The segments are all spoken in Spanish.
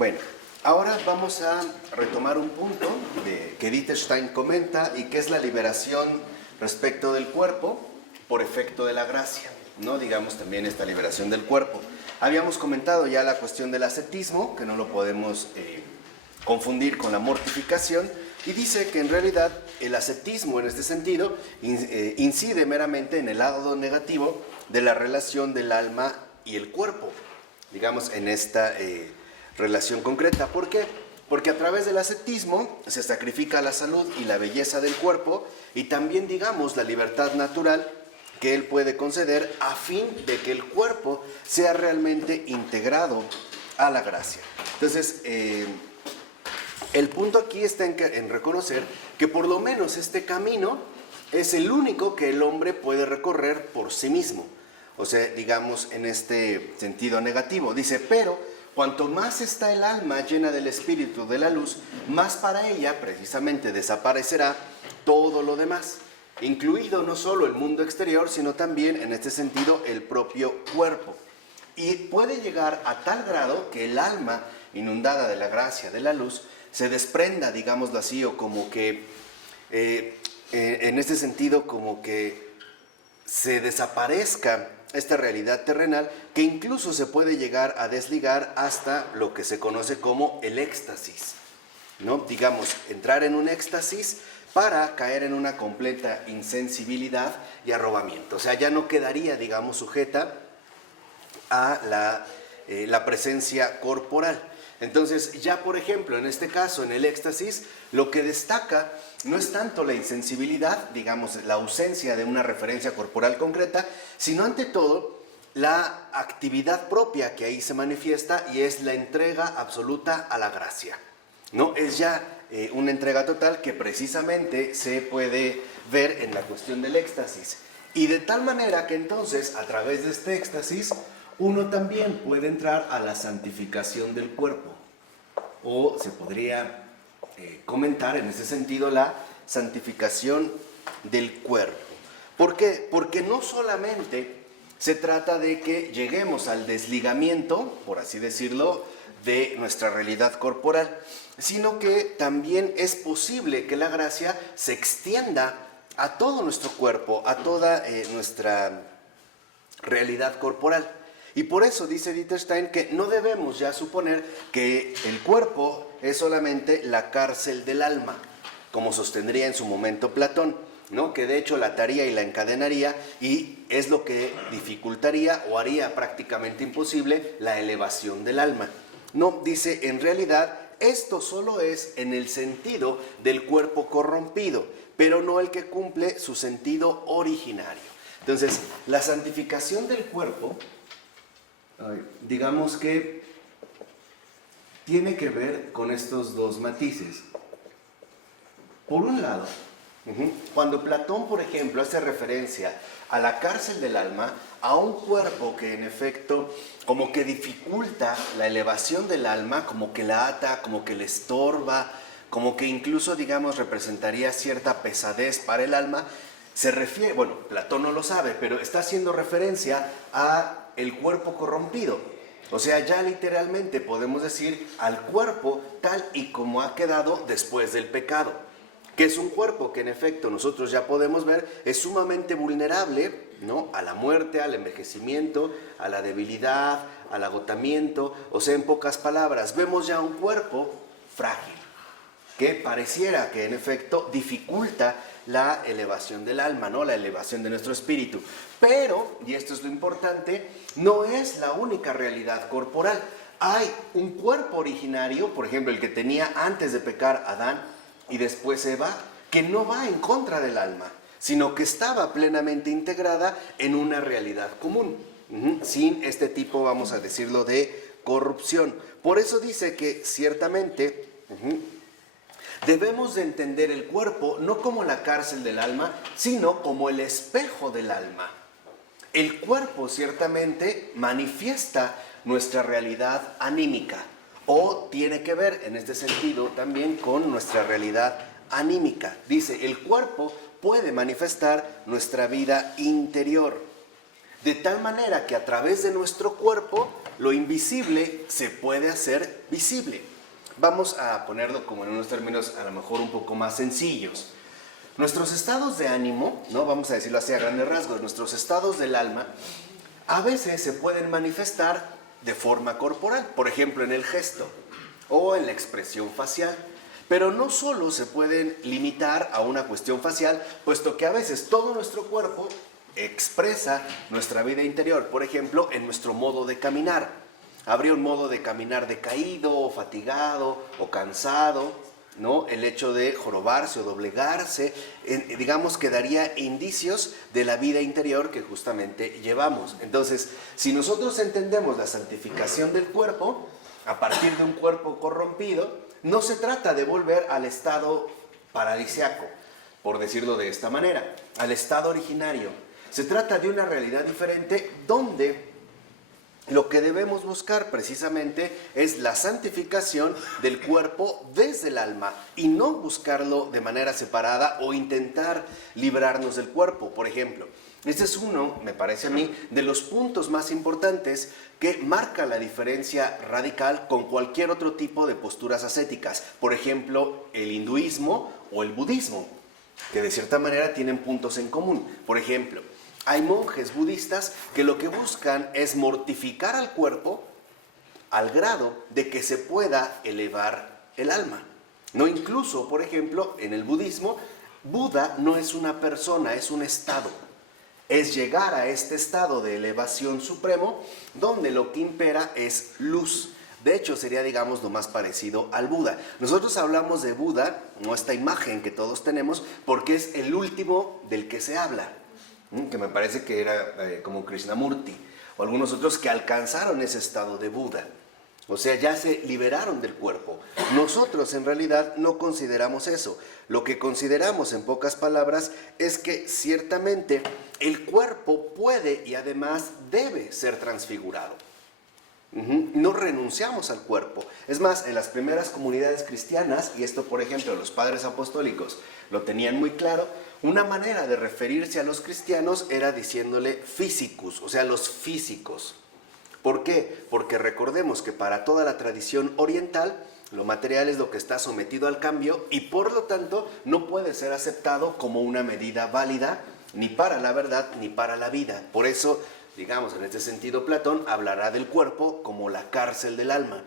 Bueno, ahora vamos a retomar un punto que Edith Stein comenta y que es la liberación respecto del cuerpo por efecto de la gracia, ¿no? Digamos también esta liberación del cuerpo. Habíamos comentado ya la cuestión del ascetismo, que no lo podemos confundir con la mortificación, y dice que en realidad el ascetismo en este sentido incide meramente en el lado negativo de la relación del alma y el cuerpo, digamos en esta relación concreta. ¿Por qué? Porque a través del ascetismo se sacrifica la salud y la belleza del cuerpo y también, digamos, la libertad natural que él puede conceder a fin de que el cuerpo sea realmente integrado a la gracia. Entonces, el punto aquí está en reconocer que por lo menos este camino es el único que el hombre puede recorrer por sí mismo. O sea, digamos en este sentido negativo. Dice, pero cuanto más está el alma llena del espíritu de la luz, más para ella precisamente desaparecerá todo lo demás, incluido no solo el mundo exterior, sino también en este sentido el propio cuerpo. Y puede llegar a tal grado que el alma inundada de la gracia de la luz se desprenda, digámoslo así, o como que en este sentido como que se desaparezca esta realidad terrenal, que incluso se puede llegar a desligar hasta lo que se conoce como el éxtasis, ¿no? Digamos, entrar en un éxtasis para caer en una completa insensibilidad y arrobamiento. O sea, ya no quedaría, digamos, sujeta a la presencia corporal. Entonces, ya por ejemplo, en este caso, en el éxtasis, lo que destaca no es tanto la insensibilidad, digamos, la ausencia de una referencia corporal concreta, sino ante todo la actividad propia que ahí se manifiesta y es la entrega absoluta a la gracia, ¿no? Es ya una entrega total que precisamente se puede ver en la cuestión del éxtasis. Y de tal manera que entonces, a través de este éxtasis, uno también puede entrar a la santificación del cuerpo, o se podría comentar en ese sentido la santificación del cuerpo. ¿Por qué? Porque no solamente se trata de que lleguemos al desligamiento, por así decirlo, de nuestra realidad corporal, sino que también es posible que la gracia se extienda a todo nuestro cuerpo, a toda nuestra realidad corporal. Y por eso dice Edith Stein que no debemos ya suponer que el cuerpo es solamente la cárcel del alma, como sostendría en su momento Platón, ¿no? Que de hecho la ataría y la encadenaría, y es lo que dificultaría o haría prácticamente imposible la elevación del alma. No, dice, en realidad esto solo es en el sentido del cuerpo corrompido, pero no el que cumple su sentido originario. Entonces, la santificación del cuerpo, digamos que tiene que ver con estos dos matices. Por un lado, cuando Platón, por ejemplo, hace referencia a la cárcel del alma, a un cuerpo que en efecto como que dificulta la elevación del alma, como que la ata, como que le estorba, como que incluso, digamos, representaría cierta pesadez para el alma, se refiere, bueno, Platón no lo sabe, pero está haciendo referencia a el cuerpo corrompido. O sea, ya literalmente podemos decir al cuerpo tal y como ha quedado después del pecado, que es un cuerpo que en efecto nosotros ya podemos ver es sumamente vulnerable, ¿no? A la muerte, al envejecimiento, a la debilidad, al agotamiento. O sea, en pocas palabras, vemos ya un cuerpo frágil, que pareciera que en efecto dificulta la elevación del alma, ¿no? La elevación de nuestro espíritu. Pero, y esto es lo importante, no es la única realidad corporal. Hay un cuerpo originario, por ejemplo, el que tenía antes de pecar Adán y después Eva, que no va en contra del alma, sino que estaba plenamente integrada en una realidad común, sin este tipo, vamos a decirlo, de corrupción. Por eso dice que ciertamente debemos de entender el cuerpo no como la cárcel del alma, sino como el espejo del alma. El cuerpo ciertamente manifiesta nuestra realidad anímica, o tiene que ver en este sentido también con nuestra realidad anímica. Dice, el cuerpo puede manifestar nuestra vida interior, de tal manera que a través de nuestro cuerpo lo invisible se puede hacer visible. Vamos a ponerlo como en unos términos a lo mejor un poco más sencillos. Nuestros estados de ánimo, ¿no? Vamos a decirlo así a grandes rasgos, nuestros estados del alma a veces se pueden manifestar de forma corporal, por ejemplo en el gesto o en la expresión facial. Pero no solo se pueden limitar a una cuestión facial, puesto que a veces todo nuestro cuerpo expresa nuestra vida interior. Por ejemplo, en nuestro modo de caminar. Habría un modo de caminar decaído, o fatigado, o cansado, ¿no? El hecho de jorobarse o doblegarse, digamos que daría indicios de la vida interior que justamente llevamos. Entonces, si nosotros entendemos la santificación del cuerpo, a partir de un cuerpo corrompido, no se trata de volver al estado paradisiaco, por decirlo de esta manera, al estado originario. Se trata de una realidad diferente donde lo que debemos buscar precisamente es la santificación del cuerpo desde el alma y no buscarlo de manera separada o intentar librarnos del cuerpo. Por ejemplo, este es uno, me parece a mí, de los puntos más importantes que marca la diferencia radical con cualquier otro tipo de posturas ascéticas. Por ejemplo, el hinduismo o el budismo, que de cierta manera tienen puntos en común. Por ejemplo, hay monjes budistas que lo que buscan es mortificar al cuerpo al grado de que se pueda elevar el alma. No, incluso, por ejemplo, en el budismo, Buda no es una persona, es un estado. Es llegar a este estado de elevación supremo donde lo que impera es luz. De hecho, sería, digamos, lo más parecido al Buda. Nosotros hablamos de Buda, no esta imagen que todos tenemos, porque es el último del que se habla, que me parece que era como Krishnamurti, o algunos otros que alcanzaron ese estado de Buda. O sea, ya se liberaron del cuerpo. Nosotros en realidad no consideramos eso. Lo que consideramos, en pocas palabras, es que ciertamente el cuerpo puede y además debe ser transfigurado. No renunciamos al cuerpo. Es más, en las primeras comunidades cristianas, y esto por ejemplo los padres apostólicos lo tenían muy claro, una manera de referirse a los cristianos era diciéndole physicus, o sea, los físicos. ¿Por qué? Porque recordemos que para toda la tradición oriental, lo material es lo que está sometido al cambio y por lo tanto no puede ser aceptado como una medida válida ni para la verdad ni para la vida. Por eso, digamos, en este sentido Platón hablará del cuerpo como la cárcel del alma.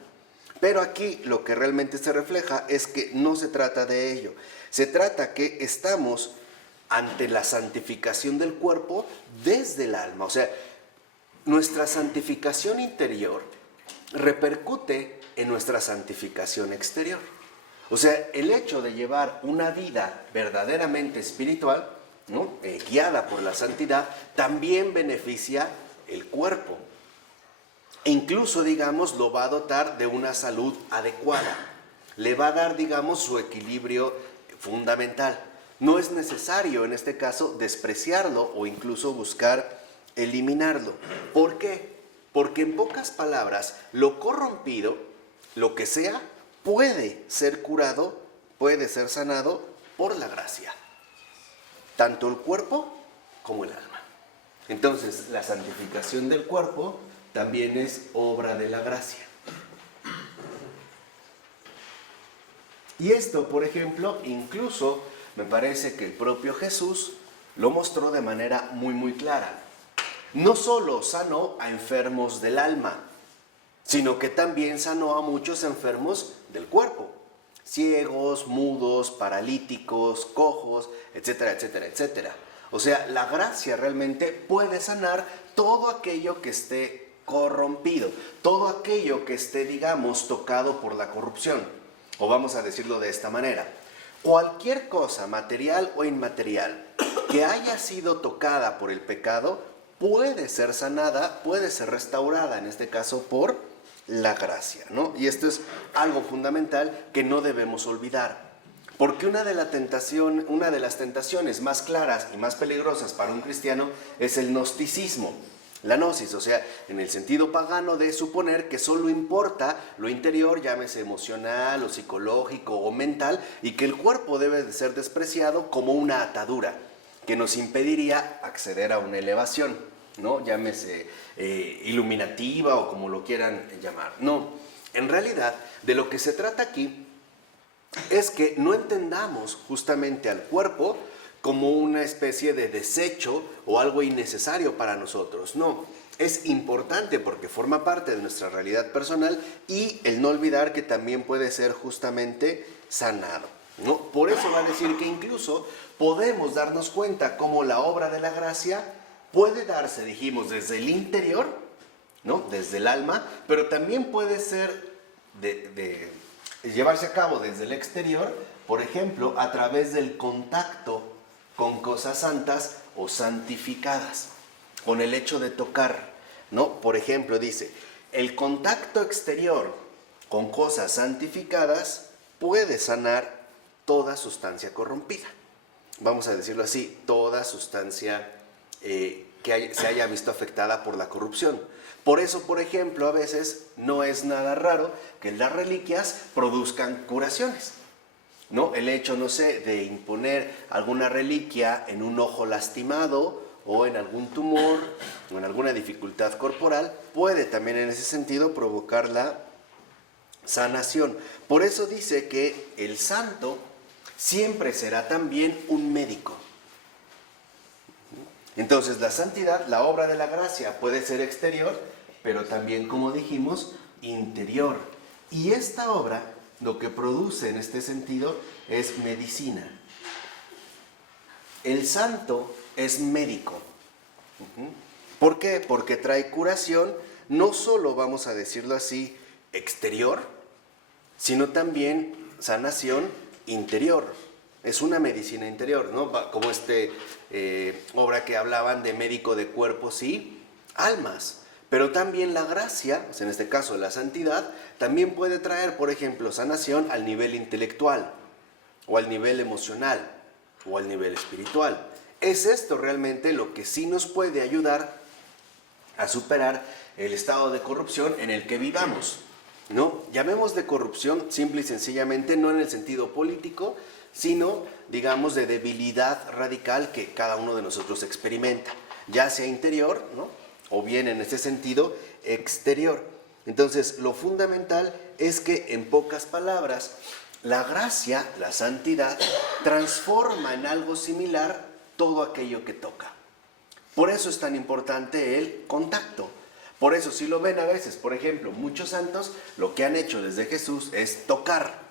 Pero aquí lo que realmente se refleja es que no se trata de ello. Se trata que estamos ante la santificación del cuerpo desde el alma. O sea, nuestra santificación interior repercute en nuestra santificación exterior. O sea, el hecho de llevar una vida verdaderamente espiritual, ¿no? Guiada por la santidad, también beneficia el cuerpo. E incluso, digamos, lo va a dotar de una salud adecuada. Le va a dar, digamos, su equilibrio fundamental. No es necesario, en este caso, despreciarlo o incluso buscar eliminarlo. ¿Por qué? Porque en pocas palabras, lo corrompido, lo que sea, puede ser curado, puede ser sanado por la gracia. Tanto el cuerpo como el alma. Entonces, la santificación del cuerpo también es obra de la gracia. Y esto, por ejemplo, incluso me parece que el propio Jesús lo mostró de manera muy clara. No solo sanó a enfermos del alma, sino que también sanó a muchos enfermos del cuerpo. Ciegos, mudos, paralíticos, cojos, etcétera, etcétera, etcétera. O sea, la gracia realmente puede sanar todo aquello que esté corrompido, todo aquello que esté, digamos, tocado por la corrupción. O vamos a decirlo de esta manera. Cualquier cosa, material o inmaterial, que haya sido tocada por el pecado, puede ser sanada, puede ser restaurada, en este caso por la gracia, ¿no? Y esto es algo fundamental que no debemos olvidar. Porque una de las tentaciones más claras y más peligrosas para un cristiano es el gnosticismo. La gnosis, o sea, en el sentido pagano de suponer que solo importa lo interior, llámese emocional o psicológico o mental, y que el cuerpo debe de ser despreciado como una atadura que nos impediría acceder a una elevación. ¿no? Llámese iluminativa o como lo quieran llamar. No, en realidad de lo que se trata aquí es que no entendamos justamente al cuerpo como una especie de desecho o algo innecesario para nosotros. No, es importante porque forma parte de nuestra realidad personal y el no olvidar que también puede ser justamente sanado, ¿no? Por eso va a decir que incluso podemos darnos cuenta cómo la obra de la gracia puede darse, dijimos, desde el interior, ¿no? Desde el alma, pero también puede ser llevarse a cabo desde el exterior, por ejemplo, a través del contacto con cosas santas o santificadas, con el hecho de tocar, ¿no? Por ejemplo, dice, el contacto exterior con cosas santificadas puede sanar toda sustancia corrompida. Vamos a decirlo así, toda sustancia se haya visto afectada por la corrupción. Por eso, por ejemplo, a veces no es nada raro que las reliquias produzcan curaciones, ¿no? El hecho, no sé, de imponer alguna reliquia en un ojo lastimado o en algún tumor o en alguna dificultad corporal puede también en ese sentido provocar la sanación. Por eso dice que el santo siempre será también un médico. Entonces la santidad, la obra de la gracia puede ser exterior, pero también, como dijimos, interior. Y esta obra lo que produce en este sentido es medicina. El santo es médico. ¿Por qué? Porque trae curación, no solo, vamos a decirlo así, exterior, sino también sanación interior. Es una medicina interior, ¿no? Como obra que hablaban de médico de cuerpos y almas. Pero también la gracia, en este caso la santidad, también puede traer, por ejemplo, sanación al nivel intelectual, o al nivel emocional, o al nivel espiritual. Es esto realmente lo que sí nos puede ayudar a superar el estado de corrupción en el que vivamos, ¿no? Llamemos de corrupción simple y sencillamente, no en el sentido político, sino, digamos, de debilidad radical que cada uno de nosotros experimenta, ya sea interior, ¿no? O bien en ese sentido exterior. Entonces, lo fundamental es que, en pocas palabras, la gracia, la santidad, transforma en algo similar todo aquello que toca. Por eso es tan importante el contacto. Por eso, si lo ven a veces, por ejemplo, muchos santos lo que han hecho desde Jesús es tocar.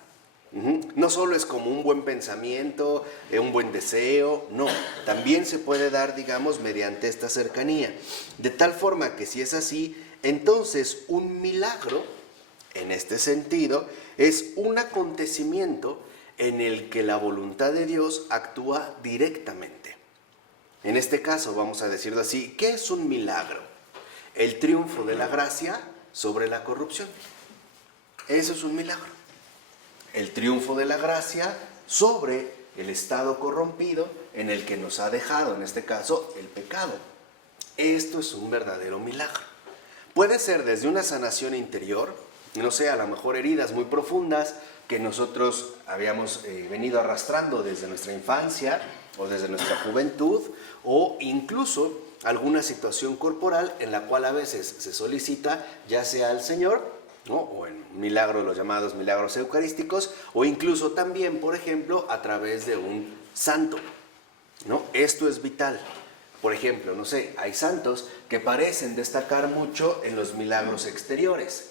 No solo es como un buen pensamiento, un buen deseo, no, también se puede dar, digamos, mediante esta cercanía. De tal forma que si es así, entonces un milagro, en este sentido, es un acontecimiento en el que la voluntad de Dios actúa directamente. En este caso, vamos a decirlo así, ¿qué es un milagro? El triunfo de la gracia sobre la corrupción. Eso es un milagro. El triunfo de la gracia sobre el estado corrompido en el que nos ha dejado, en este caso, el pecado. Esto es un verdadero milagro. Puede ser desde una sanación interior, no sé, a lo mejor heridas muy profundas que nosotros habíamos venido arrastrando desde nuestra infancia o desde nuestra juventud, o incluso alguna situación corporal en la cual a veces se solicita ya sea al Señor, ¿no? O en milagros, los llamados milagros eucarísticos, o incluso también, por ejemplo, a través de un santo, ¿no? Esto es vital. Por ejemplo, no sé, hay santos que parecen destacar mucho en los milagros exteriores,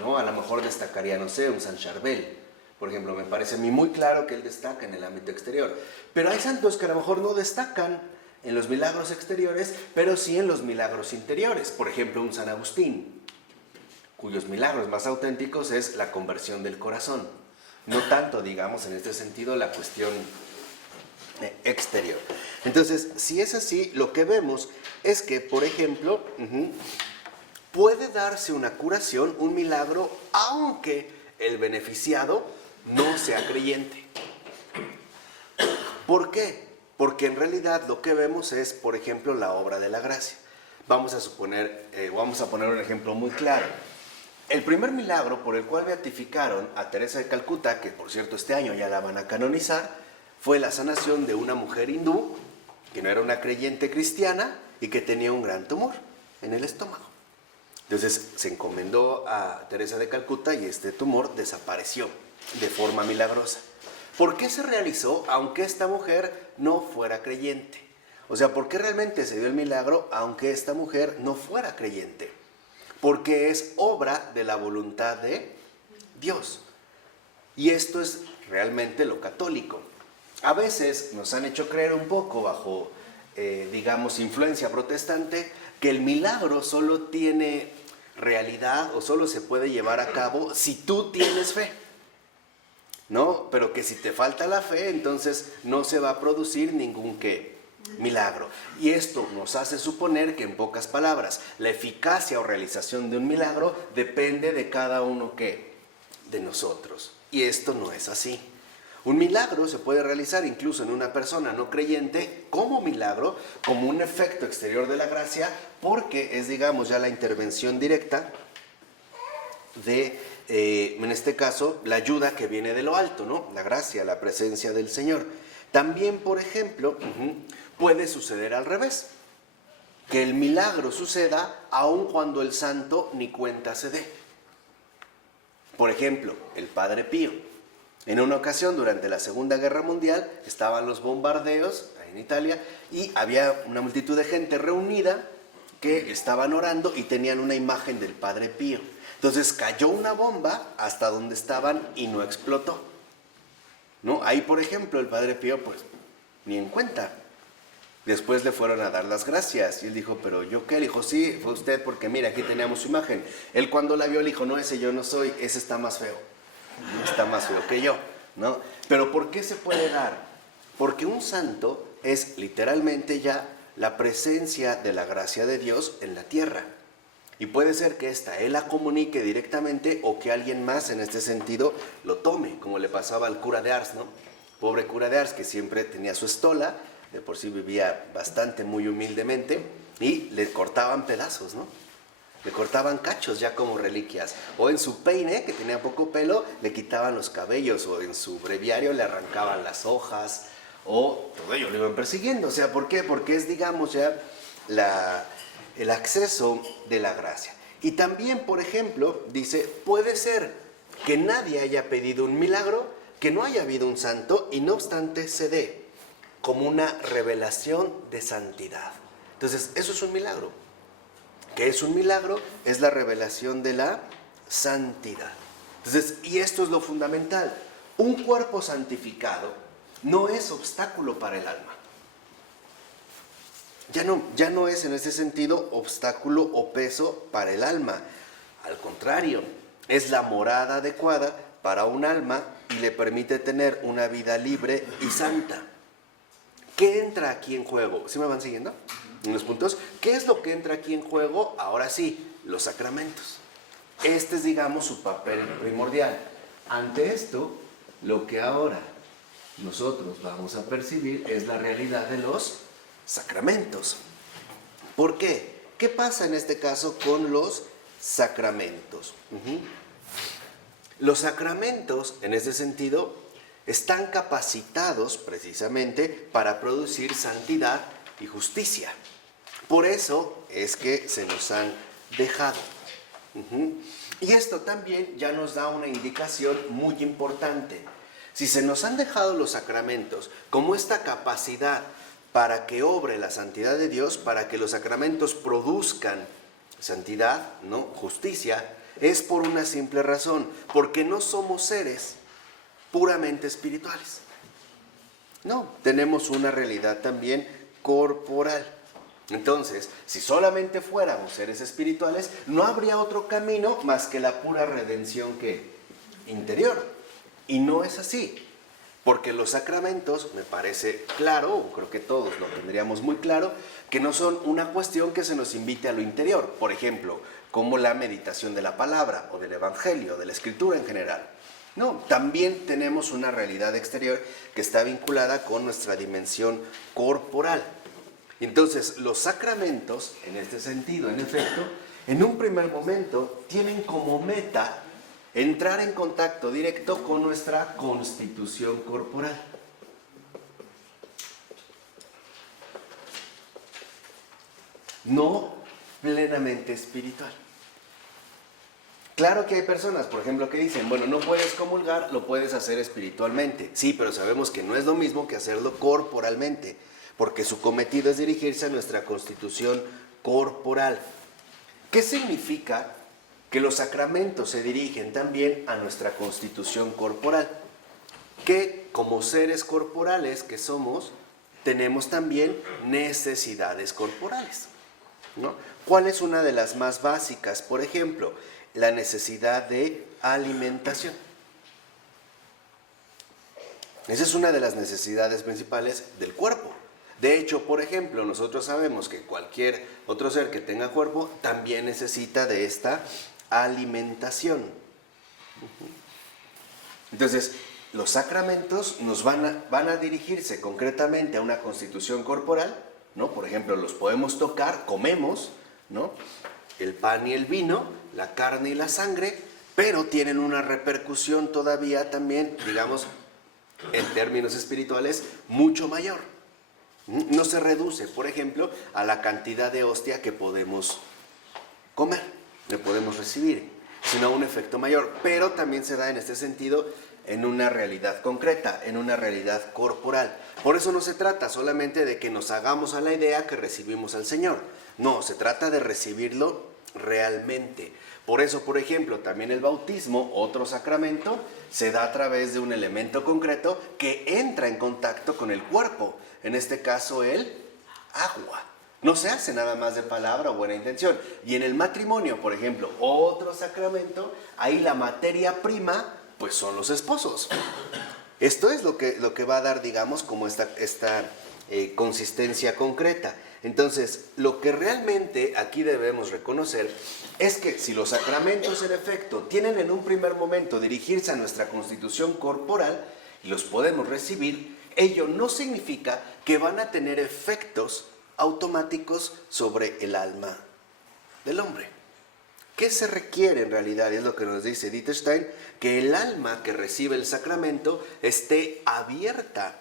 ¿no? A lo mejor destacaría, no sé, un San Charbel. Por ejemplo, me parece a mí muy claro que él destaca en el ámbito exterior. Pero hay santos que a lo mejor no destacan en los milagros exteriores, pero sí en los milagros interiores. Por ejemplo, un San Agustín, cuyos milagros más auténticos es la conversión del corazón. No tanto, digamos, en este sentido, la cuestión exterior. Entonces, si es así, lo que vemos es que, por ejemplo, puede darse una curación, un milagro, aunque el beneficiado no sea creyente. ¿Por qué? Porque en realidad lo que vemos es, por ejemplo, la obra de la gracia. Vamos a poner un ejemplo muy claro. El primer milagro por el cual beatificaron a Teresa de Calcuta, que por cierto este año ya la van a canonizar, fue la sanación de una mujer hindú, que no era una creyente cristiana, y que tenía un gran tumor en el estómago. Entonces se encomendó a Teresa de Calcuta y este tumor desapareció de forma milagrosa. ¿Por qué se realizó aunque esta mujer no fuera creyente? O sea, ¿por qué realmente se dio el milagro aunque esta mujer no fuera creyente? Porque es obra de la voluntad de Dios. Y esto es realmente lo católico. A veces nos han hecho creer un poco bajo, digamos, influencia protestante, que el milagro solo tiene realidad o solo se puede llevar a cabo si tú tienes fe, ¿no? Pero que si te falta la fe, entonces no se va a producir ningún ¿qué? Milagro. Y esto nos hace suponer que, en pocas palabras, la eficacia o realización de un milagro depende de cada uno ¿qué? De nosotros. Y esto no es así. Un milagro se puede realizar incluso en una persona no creyente como milagro, como un efecto exterior de la gracia, porque es, digamos, ya la intervención directa de, en este caso, la ayuda que viene de lo alto, ¿no? La gracia, la presencia del Señor. También, por ejemplo, puede suceder al revés, que el milagro suceda aun cuando el santo ni cuenta se dé. Por ejemplo, el Padre Pío. En una ocasión, durante la Segunda Guerra Mundial, estaban los bombardeos en Italia y había una multitud de gente reunida que estaban orando y tenían una imagen del Padre Pío. Entonces cayó una bomba hasta donde estaban y no explotó, ¿no? Ahí, por ejemplo, el Padre Pío, pues, ni en cuenta. Después le fueron a dar las gracias y él dijo, ¿pero yo qué? Le dijo, sí, fue usted porque mira, aquí teníamos su imagen. Él cuando la vio le dijo, no, ese yo no soy, ese está más feo. Está más feo que yo, ¿no? Pero ¿por qué se puede dar? Porque un santo es literalmente ya la presencia de la gracia de Dios en la tierra. Y puede ser que ésta él la comunique directamente o que alguien más en este sentido lo tome, como le pasaba al cura de Ars, ¿no? Pobre cura de Ars, que siempre tenía su estola, de por sí vivía bastante, muy humildemente, y le cortaban pedazos, ¿no? Le cortaban cachos ya como reliquias. O en su peine, que tenía poco pelo, le quitaban los cabellos. O en su breviario le arrancaban las hojas. O todo ello lo iban persiguiendo. O sea, ¿por qué? Porque es, digamos, ya el acceso de la gracia. Y también, por ejemplo, dice, puede ser que nadie haya pedido un milagro, que no haya habido un santo, y no obstante se dé como una revelación de santidad. Entonces, eso es un milagro. ¿Qué es un milagro? Es la revelación de la santidad. Entonces, y esto es lo fundamental. Un cuerpo santificado no es obstáculo para el alma. Ya no es en ese sentido obstáculo o peso para el alma. Al contrario, es la morada adecuada para un alma y le permite tener una vida libre y santa. ¿Qué entra aquí en juego? ¿Sí me van siguiendo? En los puntos. ¿Qué es lo que entra aquí en juego? Ahora sí, los sacramentos. Este es, digamos, su papel primordial. Ante esto, lo que ahora nosotros vamos a percibir es la realidad de los sacramentos. ¿Por qué? ¿Qué pasa en este caso con los sacramentos? Los sacramentos, en ese sentido, están capacitados precisamente para producir santidad y justicia. Por eso es que se nos han dejado. Y esto también ya nos da una indicación muy importante. Si se nos han dejado los sacramentos como esta capacidad para que obre la santidad de Dios, para que los sacramentos produzcan santidad, ¿no? Justicia, es por una simple razón, porque no somos seres puramente espirituales. No, tenemos una realidad también corporal. Entonces, si solamente fuéramos seres espirituales, no habría otro camino más que la pura redención que interior. Y no es así, porque los sacramentos, me parece claro, o creo que todos lo tendríamos muy claro, que no son una cuestión que se nos invite a lo interior. Por ejemplo, como la meditación de la palabra, o del evangelio, de la escritura en general. No, también tenemos una realidad exterior que está vinculada con nuestra dimensión corporal. Entonces, los sacramentos, en este sentido, en efecto, en un primer momento, tienen como meta entrar en contacto directo con nuestra constitución corporal. no plenamente espiritual. Claro que hay personas, por ejemplo, que dicen, bueno, no puedes comulgar, lo puedes hacer espiritualmente. Sí, pero sabemos que no es lo mismo que hacerlo corporalmente, porque su cometido es dirigirse a nuestra constitución corporal. ¿Qué significa que los sacramentos se dirigen también a nuestra constitución corporal? Que como seres corporales que somos, tenemos también necesidades corporales, ¿no? ¿Cuál es una de las más básicas? Por ejemplo, la necesidad de alimentación. Esa es una de las necesidades principales del cuerpo. De hecho, por ejemplo, nosotros sabemos que cualquier otro ser que tenga cuerpo también necesita de esta alimentación. Entonces, los sacramentos nos van a dirigirse concretamente a una constitución corporal, ¿no? Por ejemplo, los podemos tocar, comemos, ¿no? El pan y el vino, la carne y la sangre, pero tienen una repercusión todavía también, digamos, en términos espirituales, mucho mayor. No se reduce, por ejemplo, a la cantidad de hostia que podemos comer, que podemos recibir, sino a un efecto mayor, pero también se da en este sentido en una realidad concreta, en una realidad corporal. Por eso no se trata solamente de que nos hagamos a la idea que recibimos al Señor. No, se trata de recibirlo realmente. Por eso, por ejemplo, también el bautismo, otro sacramento, se da a través de un elemento concreto que entra en contacto con el cuerpo. En este caso, el agua. No se hace nada más de palabra o buena intención. Y en el matrimonio, por ejemplo, otro sacramento, ahí la materia prima pues son los esposos. Esto es lo que va a dar, digamos, como esta consistencia concreta. Entonces, lo que realmente aquí debemos reconocer es que si los sacramentos, en efecto, tienen en un primer momento dirigirse a nuestra constitución corporal y los podemos recibir, ello no significa que van a tener efectos automáticos sobre el alma del hombre. ¿Qué se requiere en realidad? Es lo que nos dice Dieterstein, que el alma que recibe el sacramento esté abierta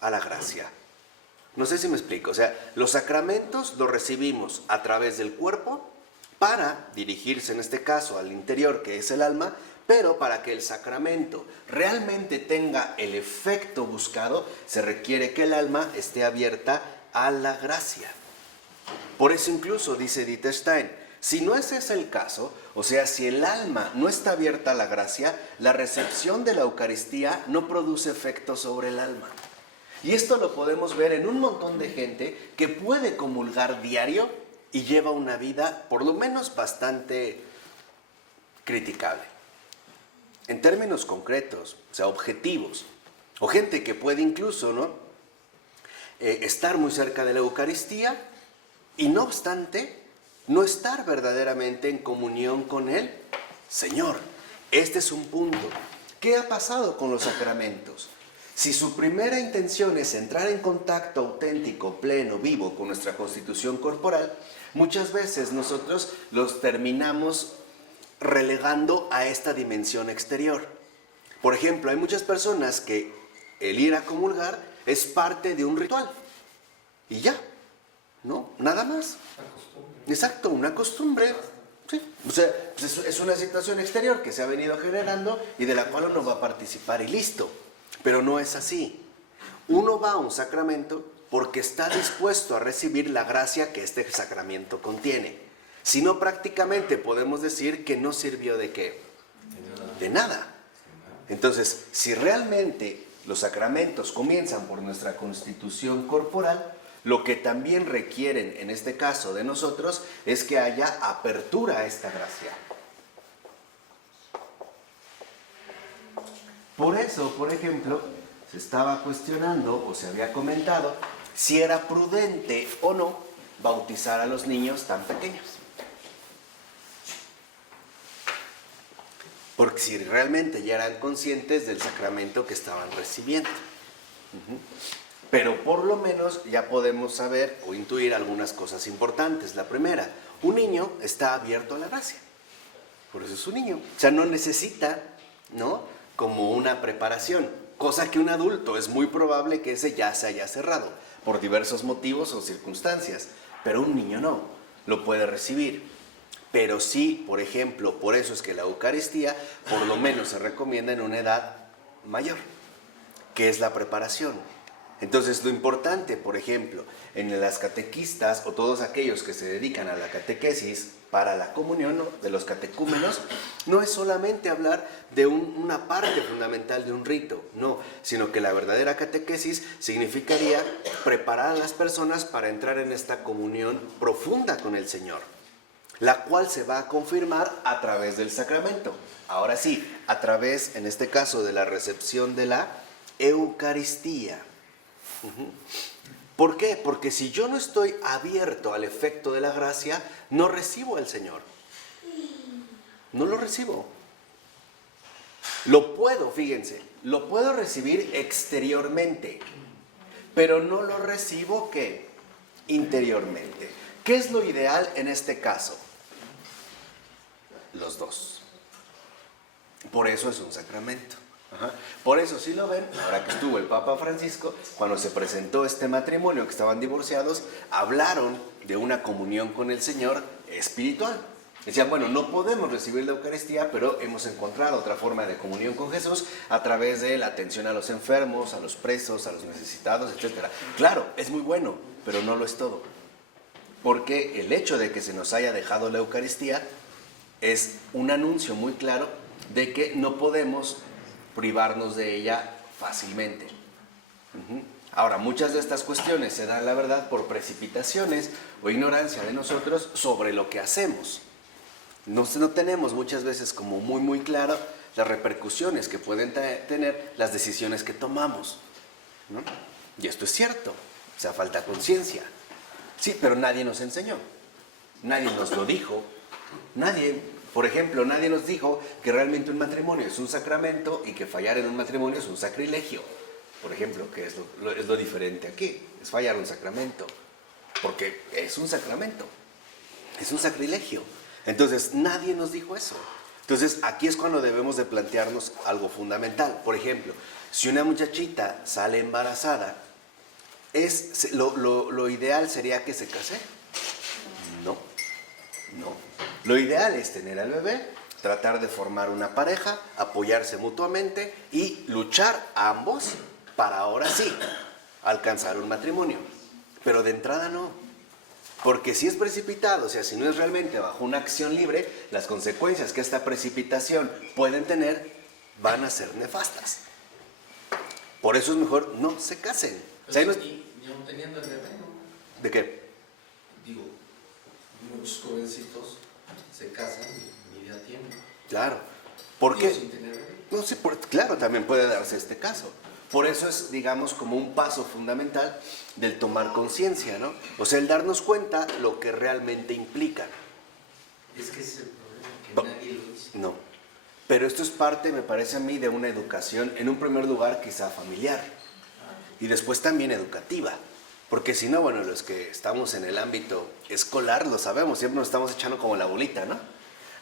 a la gracia. No sé si me explico. O sea, los sacramentos los recibimos a través del cuerpo para dirigirse en este caso al interior, que es el alma, pero para que el sacramento realmente tenga el efecto buscado, se requiere que el alma esté abierta a la gracia. Por eso incluso dice Dieterstein, si no ese es el caso, o sea, si el alma no está abierta a la gracia, la recepción de la Eucaristía no produce efecto sobre el alma. Y esto lo podemos ver en un montón de gente que puede comulgar diario y lleva una vida, por lo menos, bastante criticable. En términos concretos, o sea, objetivos. O gente que puede incluso, ¿no? Estar muy cerca de la Eucaristía y no obstante no estar verdaderamente en comunión con el Señor. Este es un punto. ¿Qué ha pasado con los sacramentos? Si su primera intención es entrar en contacto auténtico, pleno, vivo con nuestra constitución corporal, muchas veces nosotros los terminamos relegando a esta dimensión exterior. Por ejemplo, hay muchas personas que el ir a comulgar es parte de un ritual. Y ya, ¿no? Nada más. Exacto, una costumbre. Sí. O sea, es una situación exterior que se ha venido generando y de la cual uno va a participar y listo. Pero no es así. Uno va a un sacramento porque está dispuesto a recibir la gracia que este sacramento contiene. Si no, prácticamente podemos decir que no sirvió de qué. De nada. Entonces, si realmente los sacramentos comienzan por nuestra constitución corporal, lo que también requieren, en este caso de nosotros, es que haya apertura a esta gracia. Por eso, por ejemplo, se estaba cuestionando o se había comentado si era prudente o no bautizar a los niños tan pequeños. Porque si realmente ya eran conscientes del sacramento que estaban recibiendo. Pero por lo menos ya podemos saber o intuir algunas cosas importantes. La primera, un niño está abierto a la gracia. Por eso es un niño. O sea, no necesita, ¿no?, como una preparación. Cosa que un adulto es muy probable que ese ya se haya cerrado por diversos motivos o circunstancias. Pero un niño no. lo puede recibir. Pero sí, por ejemplo, por eso es que la Eucaristía por lo menos se recomienda en una edad mayor, que es la preparación. Entonces, lo importante, por ejemplo, en las catequistas o todos aquellos que se dedican a la catequesis para la comunión, ¿no?, de los catecúmenos, no es solamente hablar de una parte fundamental de un rito, no, sino que la verdadera catequesis significaría preparar a las personas para entrar en esta comunión profunda con el Señor, la cual se va a confirmar a través del sacramento. Ahora sí, a través, en este caso, de la recepción de la Eucaristía. ¿Por qué? Porque si yo no estoy abierto al efecto de la gracia, no recibo al Señor. No lo recibo. Lo puedo, fíjense, lo puedo recibir exteriormente, pero no lo recibo, ¿qué? Interiormente. ¿Qué es lo ideal en este caso? Los dos. Por eso es un sacramento. Por eso, si lo ven, ahora que estuvo el Papa Francisco, cuando se presentó este matrimonio que estaban divorciados, hablaron de una comunión con el Señor espiritual. Decían, bueno, no podemos recibir la Eucaristía, pero hemos encontrado otra forma de comunión con Jesús a través de la atención a los enfermos, a los presos, a los necesitados, etc. Claro, es muy bueno, pero no lo es todo. Porque el hecho de que se nos haya dejado la Eucaristía es un anuncio muy claro de que no podemos privarnos de ella fácilmente. Ahora, muchas de estas cuestiones se dan, la verdad, por precipitaciones o ignorancia de nosotros sobre lo que hacemos. No tenemos muchas veces como muy claro las repercusiones que pueden tener las decisiones que tomamos, ¿no? Y esto es cierto, o sea, falta conciencia. Sí, pero nadie nos enseñó, nadie nos lo dijo, por ejemplo, nadie nos dijo que realmente un matrimonio es un sacramento y que fallar en un matrimonio es un sacrilegio. Por ejemplo, que es lo diferente aquí, es fallar un sacramento, porque es un sacramento, es un sacrilegio. Entonces, nadie nos dijo eso. Entonces, aquí es cuando debemos de plantearnos algo fundamental. Por ejemplo, si una muchachita sale embarazada, ¿lo ideal sería que se case? No. Lo ideal es tener al bebé, tratar de formar una pareja, apoyarse mutuamente y luchar ambos para ahora sí alcanzar un matrimonio. Pero de entrada no. Porque si es precipitado, o sea, si no es realmente bajo una acción libre, las consecuencias que esta precipitación pueden tener van a ser nefastas. Por eso es mejor no se casen. Pues o sea, ni aun teniendo el bebé, ¿no? ¿De qué? Digo, muchos jovencitos se casan y ni da tiempo. Claro. ¿Por qué? Sin tener bebé. No, sí, claro, también puede darse este caso. Por eso es, digamos, como un paso fundamental del tomar conciencia, ¿no? O sea, el darnos cuenta lo que realmente implica. Es que ese es el problema, que nadie lo dice. No. Pero esto es parte, me parece a mí, de una educación, en un primer lugar, quizá familiar. Y después también educativa. Porque si no, bueno, los que estamos en el ámbito escolar lo sabemos, siempre nos estamos echando como la bolita, ¿no?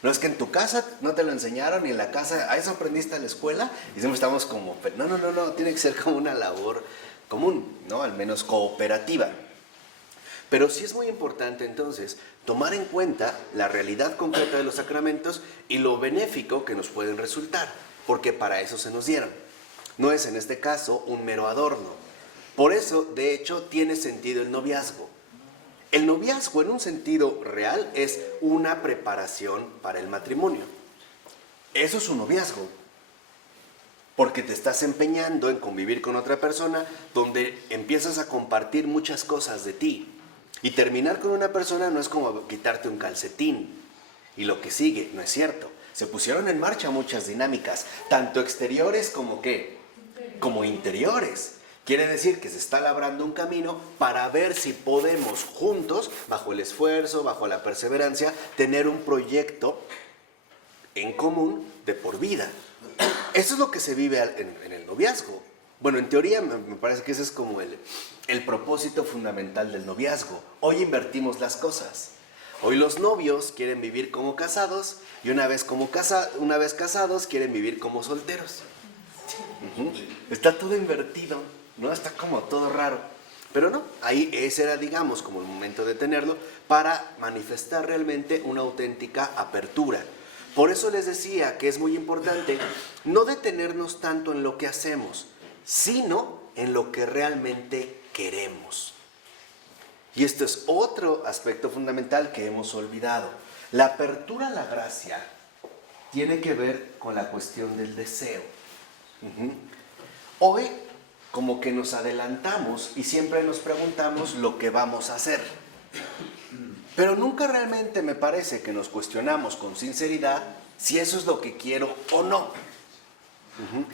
No es que en tu casa no te lo enseñaron y en la casa, a eso aprendiste en la escuela y siempre estamos como, no, tiene que ser como una labor común, ¿no? Al menos cooperativa. Pero sí es muy importante entonces tomar en cuenta la realidad concreta de los sacramentos y lo benéfico que nos pueden resultar, porque para eso se nos dieron. No es en este caso un mero adorno. Por eso, de hecho, tiene sentido el noviazgo. El noviazgo en un sentido real es una preparación para el matrimonio. Eso es un noviazgo. Porque te estás empeñando en convivir con otra persona donde empiezas a compartir muchas cosas de ti. Y terminar con una persona no es como quitarte un calcetín. Y lo que sigue, no es cierto. Se pusieron en marcha muchas dinámicas, tanto exteriores como ¿qué? Como interiores. Quiere decir que se está labrando un camino para ver si podemos juntos, bajo el esfuerzo, bajo la perseverancia, tener un proyecto en común de por vida. Eso es lo que se vive en el noviazgo. Bueno, en teoría me parece que ese es como el propósito fundamental del noviazgo. Hoy invertimos las cosas. Hoy los novios quieren vivir como casados y una vez casados quieren vivir como solteros. Está todo invertido, ¿no? Está como todo raro. Pero no, ahí ese era, digamos, como el momento de tenerlo para manifestar realmente una auténtica apertura. Por eso les decía que es muy importante no detenernos tanto en lo que hacemos, sino en lo que realmente queremos. Y este es otro aspecto fundamental que hemos olvidado. La apertura a la gracia tiene que ver con la cuestión del deseo. Hoy como que nos adelantamos y siempre nos preguntamos lo que vamos a hacer. Pero nunca realmente me parece que nos cuestionamos con sinceridad si eso es lo que quiero o no.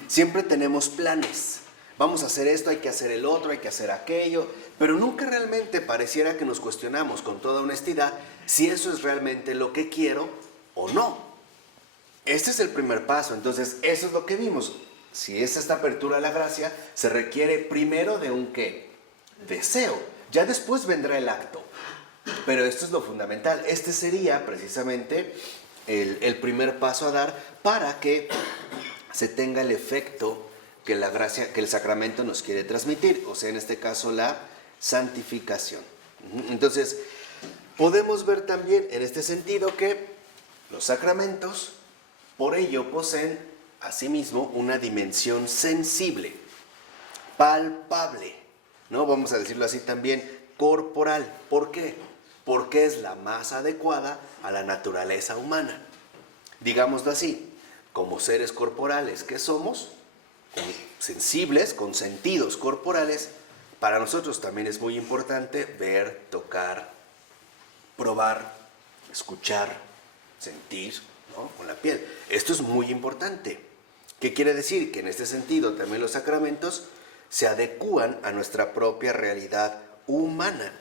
Siempre tenemos planes. Vamos a hacer esto, hay que hacer el otro, hay que hacer aquello, pero nunca realmente pareciera que nos cuestionamos con toda honestidad si eso es realmente lo que quiero o no. Este es el primer paso, entonces eso es lo que vimos. Si es esta apertura a la gracia, se requiere primero de un ¿qué? Deseo. Ya después vendrá el acto, pero esto es lo fundamental. Este sería precisamente el primer paso a dar para que se tenga el efecto que la gracia, que el sacramento nos quiere transmitir, o sea, en este caso la santificación. Entonces, podemos ver también en este sentido que los sacramentos, por ello, poseen asimismo una dimensión sensible, palpable, ¿no? Vamos a decirlo así también, corporal. ¿Por qué? Porque es la más adecuada a la naturaleza humana. Digámoslo así, como seres corporales que somos, sensibles, con sentidos corporales, para nosotros también es muy importante ver, tocar, probar, escuchar, sentir, ¿no? Con la piel. Esto es muy importante. ¿Qué quiere decir? Que en este sentido también los sacramentos se adecúan a nuestra propia realidad humana.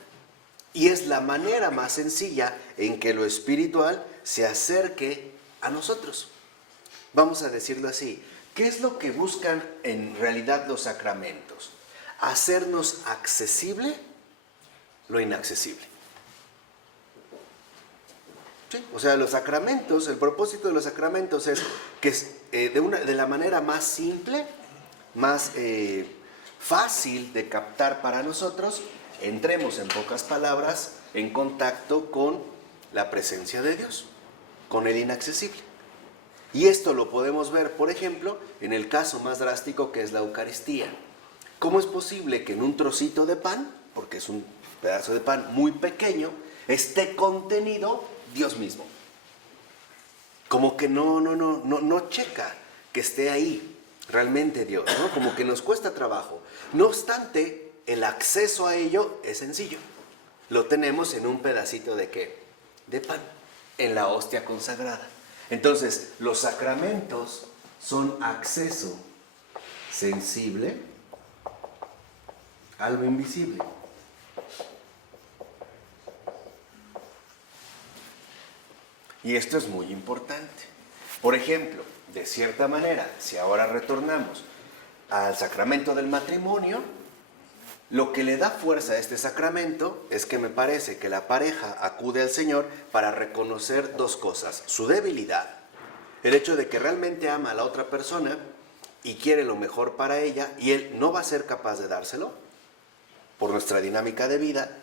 Y es la manera más sencilla en que lo espiritual se acerque a nosotros. Vamos a decirlo así. ¿Qué es lo que buscan en realidad los sacramentos? Hacernos accesible lo inaccesible. ¿Sí? O sea, los sacramentos, el propósito de los sacramentos es que de la manera más simple, más fácil de captar para nosotros, entremos en pocas palabras en contacto con la presencia de Dios, con el inaccesible. Y esto lo podemos ver, por ejemplo, en el caso más drástico que es la Eucaristía. ¿Cómo es posible que en un trocito de pan, porque es un pedazo de pan muy pequeño, esté contenido Dios mismo? Como que no checa que esté ahí realmente Dios, ¿no? Como que nos cuesta trabajo. No obstante, el acceso a ello es sencillo. Lo tenemos en un pedacito de ¿qué? De pan, en la hostia consagrada. Entonces, los sacramentos son acceso sensible a lo invisible. Y esto es muy importante. Por ejemplo, de cierta manera, si ahora retornamos al sacramento del matrimonio, lo que le da fuerza a este sacramento es que me parece que la pareja acude al Señor para reconocer dos cosas: su debilidad, el hecho de que realmente ama a la otra persona y quiere lo mejor para ella, y él no va a ser capaz de dárselo por nuestra dinámica de vida,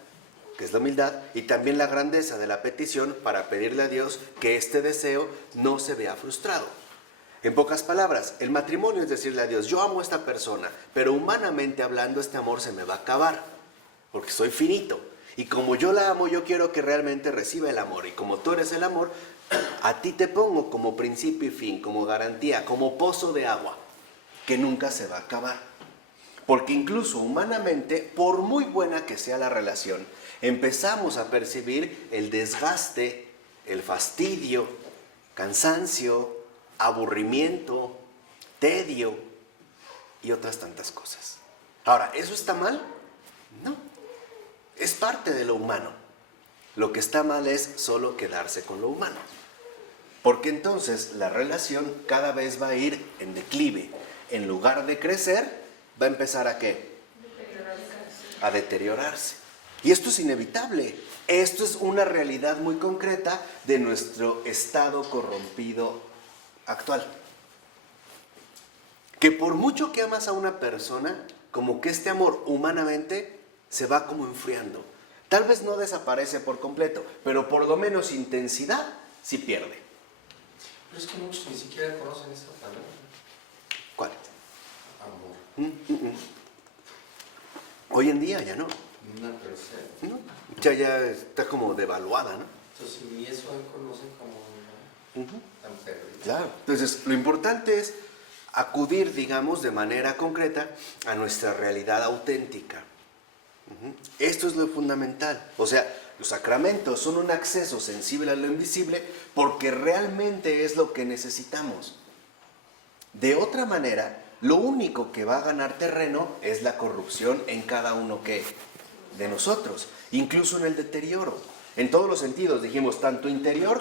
que es la humildad, y también la grandeza de la petición para pedirle a Dios que este deseo no se vea frustrado. En pocas palabras, el matrimonio es decirle a Dios: yo amo a esta persona, pero humanamente hablando este amor se me va a acabar, porque soy finito. Y como yo la amo, yo quiero que realmente reciba el amor. Y como tú eres el amor, a ti te pongo como principio y fin, como garantía, como pozo de agua, que nunca se va a acabar. Porque incluso humanamente, por muy buena que sea la relación, empezamos a percibir el desgaste, el fastidio, cansancio, aburrimiento, tedio y otras tantas cosas. Ahora, ¿eso está mal? No, es parte de lo humano. Lo que está mal es solo quedarse con lo humano, porque entonces la relación cada vez va a ir en declive. En lugar de crecer, va a empezar ¿a qué? A deteriorarse. Y esto es inevitable. Esto es una realidad muy concreta de nuestro estado corrompido actual. Que por mucho que amas a una persona, como que este amor humanamente se va como enfriando. Tal vez no desaparece por completo, pero por lo menos intensidad sí pierde. Pero es que muchos ni siquiera conocen esa palabra. ¿Cuál? Amor. Hoy en día ya no. Una tercera. ¿No? Ya está como devaluada, ¿no? Entonces ni eso hoy conocen como tan perdido. Claro. Entonces, lo importante es acudir, digamos, de manera concreta a nuestra realidad auténtica. Esto es lo fundamental. O sea, los sacramentos son un acceso sensible a lo invisible porque realmente es lo que necesitamos. De otra manera, lo único que va a ganar terreno es la corrupción en cada uno de nosotros, incluso en el deterioro. En todos los sentidos, dijimos, tanto interior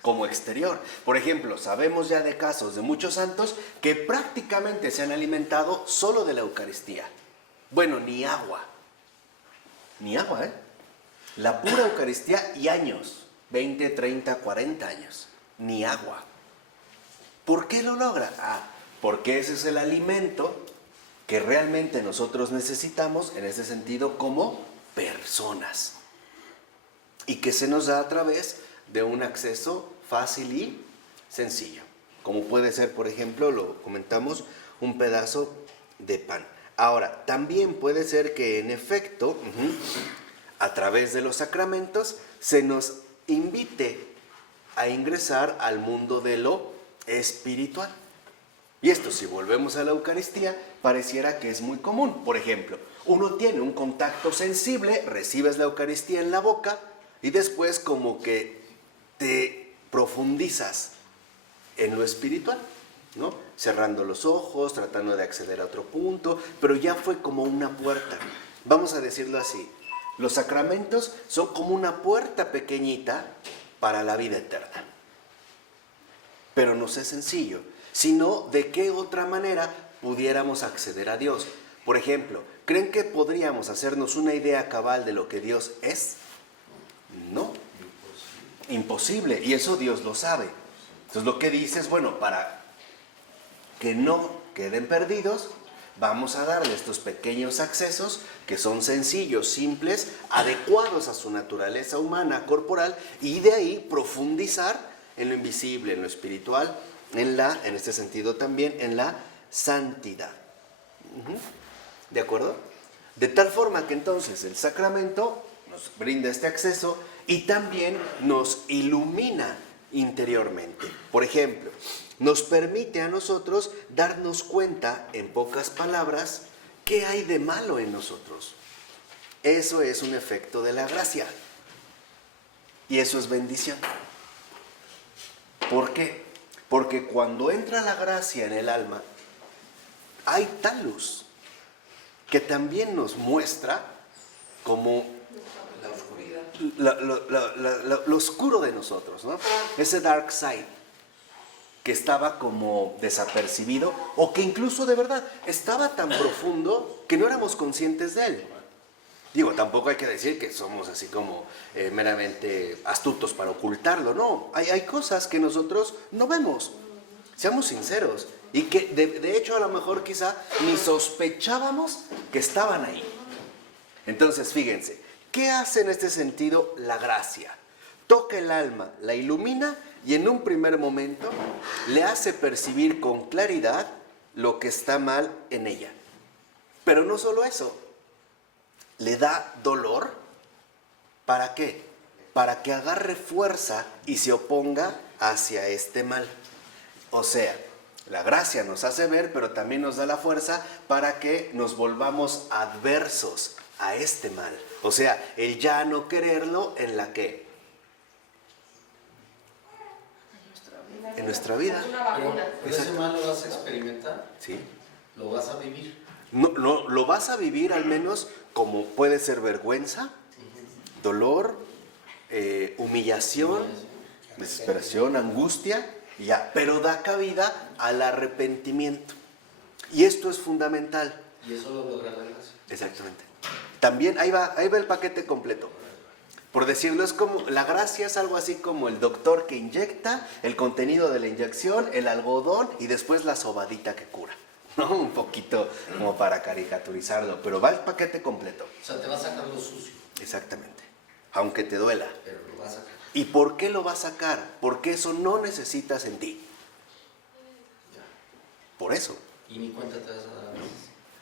como exterior. Por ejemplo, sabemos ya de casos de muchos santos que prácticamente se han alimentado solo de la Eucaristía. Bueno, ni agua, ¿eh? La pura Eucaristía y años, 20, 30, 40 años, ni agua. ¿Por qué lo logra? Porque ese es el alimento que realmente nosotros necesitamos, en ese sentido, como personas. Y que se nos da a través de un acceso fácil y sencillo. Como puede ser, por ejemplo, lo comentamos, un pedazo de pan. Ahora, también puede ser que en efecto, a través de los sacramentos, se nos invite a ingresar al mundo de lo espiritual. Y esto, si volvemos a la Eucaristía, pareciera que es muy común. Por ejemplo, uno tiene un contacto sensible, recibes la Eucaristía en la boca y después como que te profundizas en lo espiritual, ¿no? Cerrando los ojos, tratando de acceder a otro punto, pero ya fue como una puerta. Vamos a decirlo así, los sacramentos son como una puerta pequeñita para la vida eterna. Pero no es sencillo, sino de qué otra manera pudiéramos acceder a Dios. Por ejemplo, ¿creen que podríamos hacernos una idea cabal de lo que Dios es? No. Imposible, y eso Dios lo sabe. Entonces lo que dice es, bueno, para que no queden perdidos, vamos a darle estos pequeños accesos que son sencillos, simples, adecuados a su naturaleza humana, corporal, y de ahí profundizar en lo invisible, en lo espiritual, en este sentido también, en la santidad. ¿De acuerdo? De tal forma que entonces el sacramento nos brinda este acceso y también nos ilumina interiormente. Por ejemplo, nos permite a nosotros darnos cuenta, en pocas palabras, qué hay de malo en nosotros. Eso es un efecto de la gracia. Y eso es bendición. ¿Por qué? Porque cuando entra la gracia en el alma, hay tal luz que también nos muestra como La oscuridad. lo oscuro de nosotros, ¿no? Ese dark side que estaba como desapercibido o que incluso de verdad estaba tan profundo que no éramos conscientes de él. Digo, tampoco hay que decir que somos así como meramente astutos para ocultarlo, no. Hay cosas que nosotros no vemos, seamos sinceros, y que de hecho a lo mejor quizá ni sospechábamos que estaban ahí. Entonces, fíjense, ¿qué hace en este sentido la gracia? Toca el alma, la ilumina y en un primer momento le hace percibir con claridad lo que está mal en ella. Pero no solo eso, le da dolor. ¿Para qué? Para que agarre fuerza y se oponga hacia este mal. O sea, la gracia nos hace ver, pero también nos da la fuerza para que nos volvamos adversos a este mal. O sea, el ya no quererlo en la que. En nuestra vida. Pero ese mal lo vas a experimentar. Sí. Lo vas a vivir. No, lo vas a vivir al menos como puede ser vergüenza, dolor, humillación, desesperación, angustia, ya, pero da cabida al arrepentimiento. Y esto es fundamental. Y eso lo logra la gracia. Exactamente. También ahí va el paquete completo. Por decirlo, es como, la gracia es algo así como el doctor que inyecta, el contenido de la inyección, el algodón y después la sobadita que cura. ¿no? Un poquito como para caricaturizarlo, pero va el paquete completo. O sea, te va a sacar lo sucio, Exactamente, aunque te duela. pero lo va a sacar. ¿Y por qué lo va a sacar? Porque eso no necesitas en ti. Ya. Por eso. Y ni cuenta te vas a dar a veces.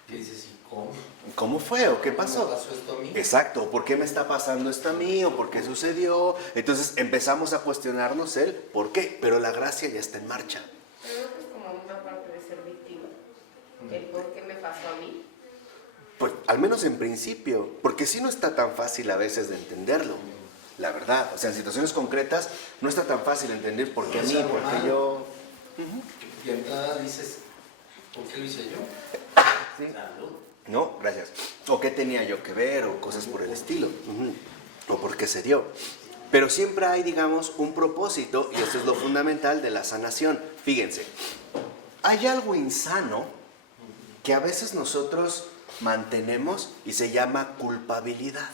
¿Qué dices? ¿Y cómo? ¿Cómo fue o qué ¿Cómo pasó? me pasó esto a mí? Exacto, ¿por qué me está pasando esto a mí o por qué sucedió? Entonces empezamos a cuestionarnos el por qué, pero la gracia ya está en marcha. Pero no es como una parte de ser víctima. El por qué me pasó a mí. Pues al menos en principio, porque sí no está tan fácil a veces de entenderlo, la verdad. O sea, en situaciones concretas no está tan fácil entender por qué a mí, por qué yo... Y de entrada dices, ¿por qué lo hice yo? Sí. Salud. No, gracias. O qué tenía yo que ver o cosas por el estilo. O por qué se dio. Pero siempre hay, digamos, un propósito y esto es lo fundamental de la sanación. Fíjense, hay algo insano que a veces nosotros mantenemos y se llama culpabilidad.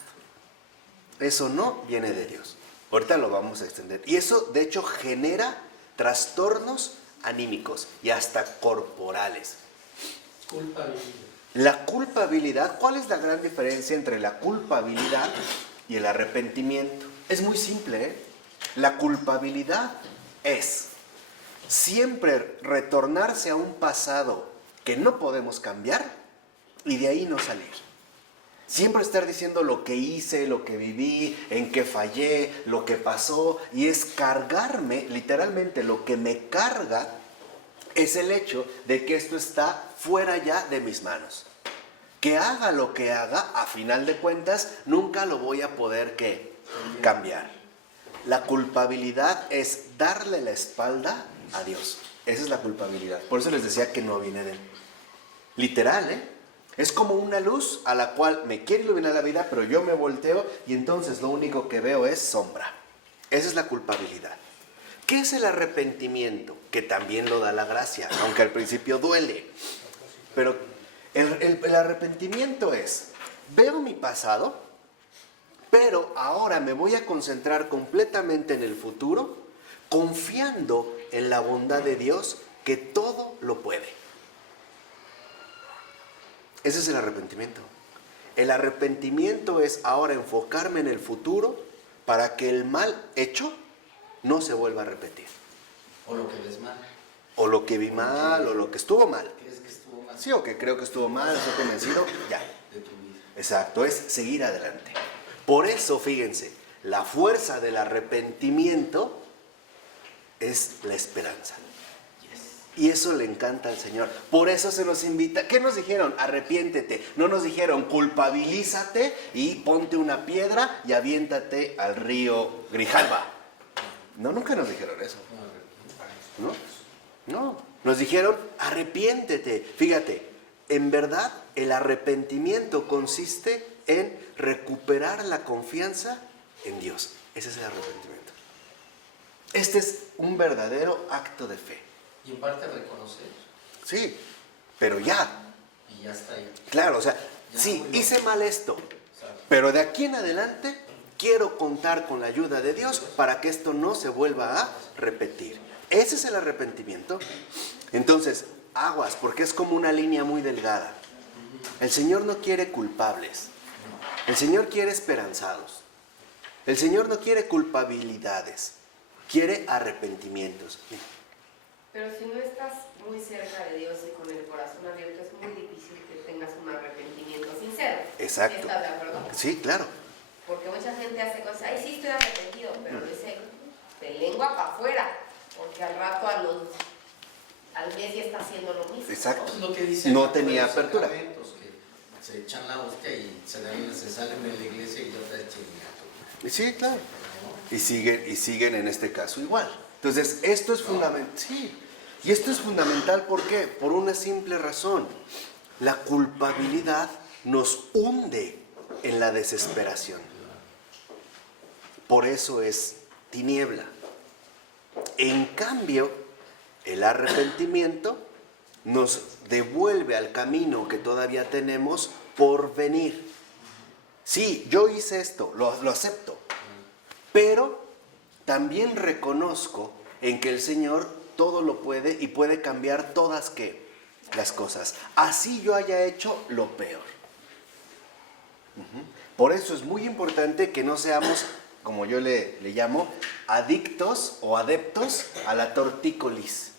Eso no viene de Dios. Ahorita lo vamos a extender. Y eso, de hecho, genera trastornos anímicos y hasta corporales. Culpabilidad. La culpabilidad, ¿cuál es la gran diferencia entre la culpabilidad y el arrepentimiento? Es muy simple, ¿eh? La culpabilidad es siempre retornarse a un pasado que no podemos cambiar y de ahí no salir. Siempre estar diciendo lo que hice, lo que viví, en qué fallé, lo que pasó, y es cargarme, literalmente lo que me carga es el hecho de que esto está fuera ya de mis manos. Que haga lo que haga, a final de cuentas, nunca lo voy a poder ¿qué? Cambiar. La culpabilidad es darle la espalda a Dios. Esa es la culpabilidad. Por eso les decía que no viene de él. Literal, ¿eh? Es como una luz a la cual me quiere iluminar la vida, pero yo me volteo y entonces lo único que veo es sombra. Esa es la culpabilidad. ¿Qué es el arrepentimiento? Que también lo da la gracia, aunque al principio duele. Pero el arrepentimiento es, veo mi pasado, pero ahora me voy a concentrar completamente en el futuro, confiando en la bondad de Dios que todo lo puede. Ese es el arrepentimiento. El arrepentimiento es ahora enfocarme en el futuro para que el mal hecho no se vuelva a repetir. O lo que ves mal. O lo que vi mal, o lo que estuvo mal. ¿Crees que estuvo mal? Sí, o que creo que estuvo mal, estoy convencido, ya. De tu vida. Exacto, es seguir adelante. Por eso, fíjense, la fuerza del arrepentimiento es la esperanza. Y eso le encanta al Señor. Por eso se nos invita. ¿Qué nos dijeron? Arrepiéntete. No nos dijeron culpabilízate y ponte una piedra y aviéntate al río Grijalba. No, nunca nos dijeron eso. No. Nos dijeron arrepiéntete. Fíjate, en verdad el arrepentimiento consiste en recuperar la confianza en Dios. Ese es el arrepentimiento. Este es un verdadero acto de fe. Y en parte reconocer. Sí, pero ya. Y ya está ahí. Claro, o sea, Ya sí, murió. hice mal esto, ¿Sabes? pero de aquí en adelante quiero contar con la ayuda de Dios para que esto no se vuelva a repetir. Ese es el arrepentimiento. Entonces, aguas, porque es como una línea muy delgada. El Señor no quiere culpables. El Señor quiere esperanzados. El Señor no quiere culpabilidades. Quiere arrepentimientos. Pero si no estás muy cerca de Dios y con el corazón abierto, es muy difícil que tengas un arrepentimiento sincero. Exacto. ¿Estás de acuerdo? Sí, claro. Porque mucha gente hace cosas, ay, sí estoy arrepentido, pero lo dice de lengua para afuera, porque al rato al mes ya está haciendo lo mismo. Exacto. Es lo que dicen. No tenía los apertura. sacramentos, que se echan la hostia y se salen de la iglesia y otra vez chingato. Sí, claro. Y siguen en este caso igual. Entonces, esto es fundamental. Sí. Y esto es fundamental, ¿por qué? Por una simple razón. La culpabilidad nos hunde en la desesperación. Por eso es tiniebla. En cambio, el arrepentimiento nos devuelve al camino que todavía tenemos por venir. Sí, yo hice esto, lo acepto. Pero también reconozco en que el Señor todo lo puede y puede cambiar todas ¿qué? las cosas, así yo haya hecho lo peor. Por eso es muy importante que no seamos, como yo le llamo, adictos o adeptos a la tortícolis.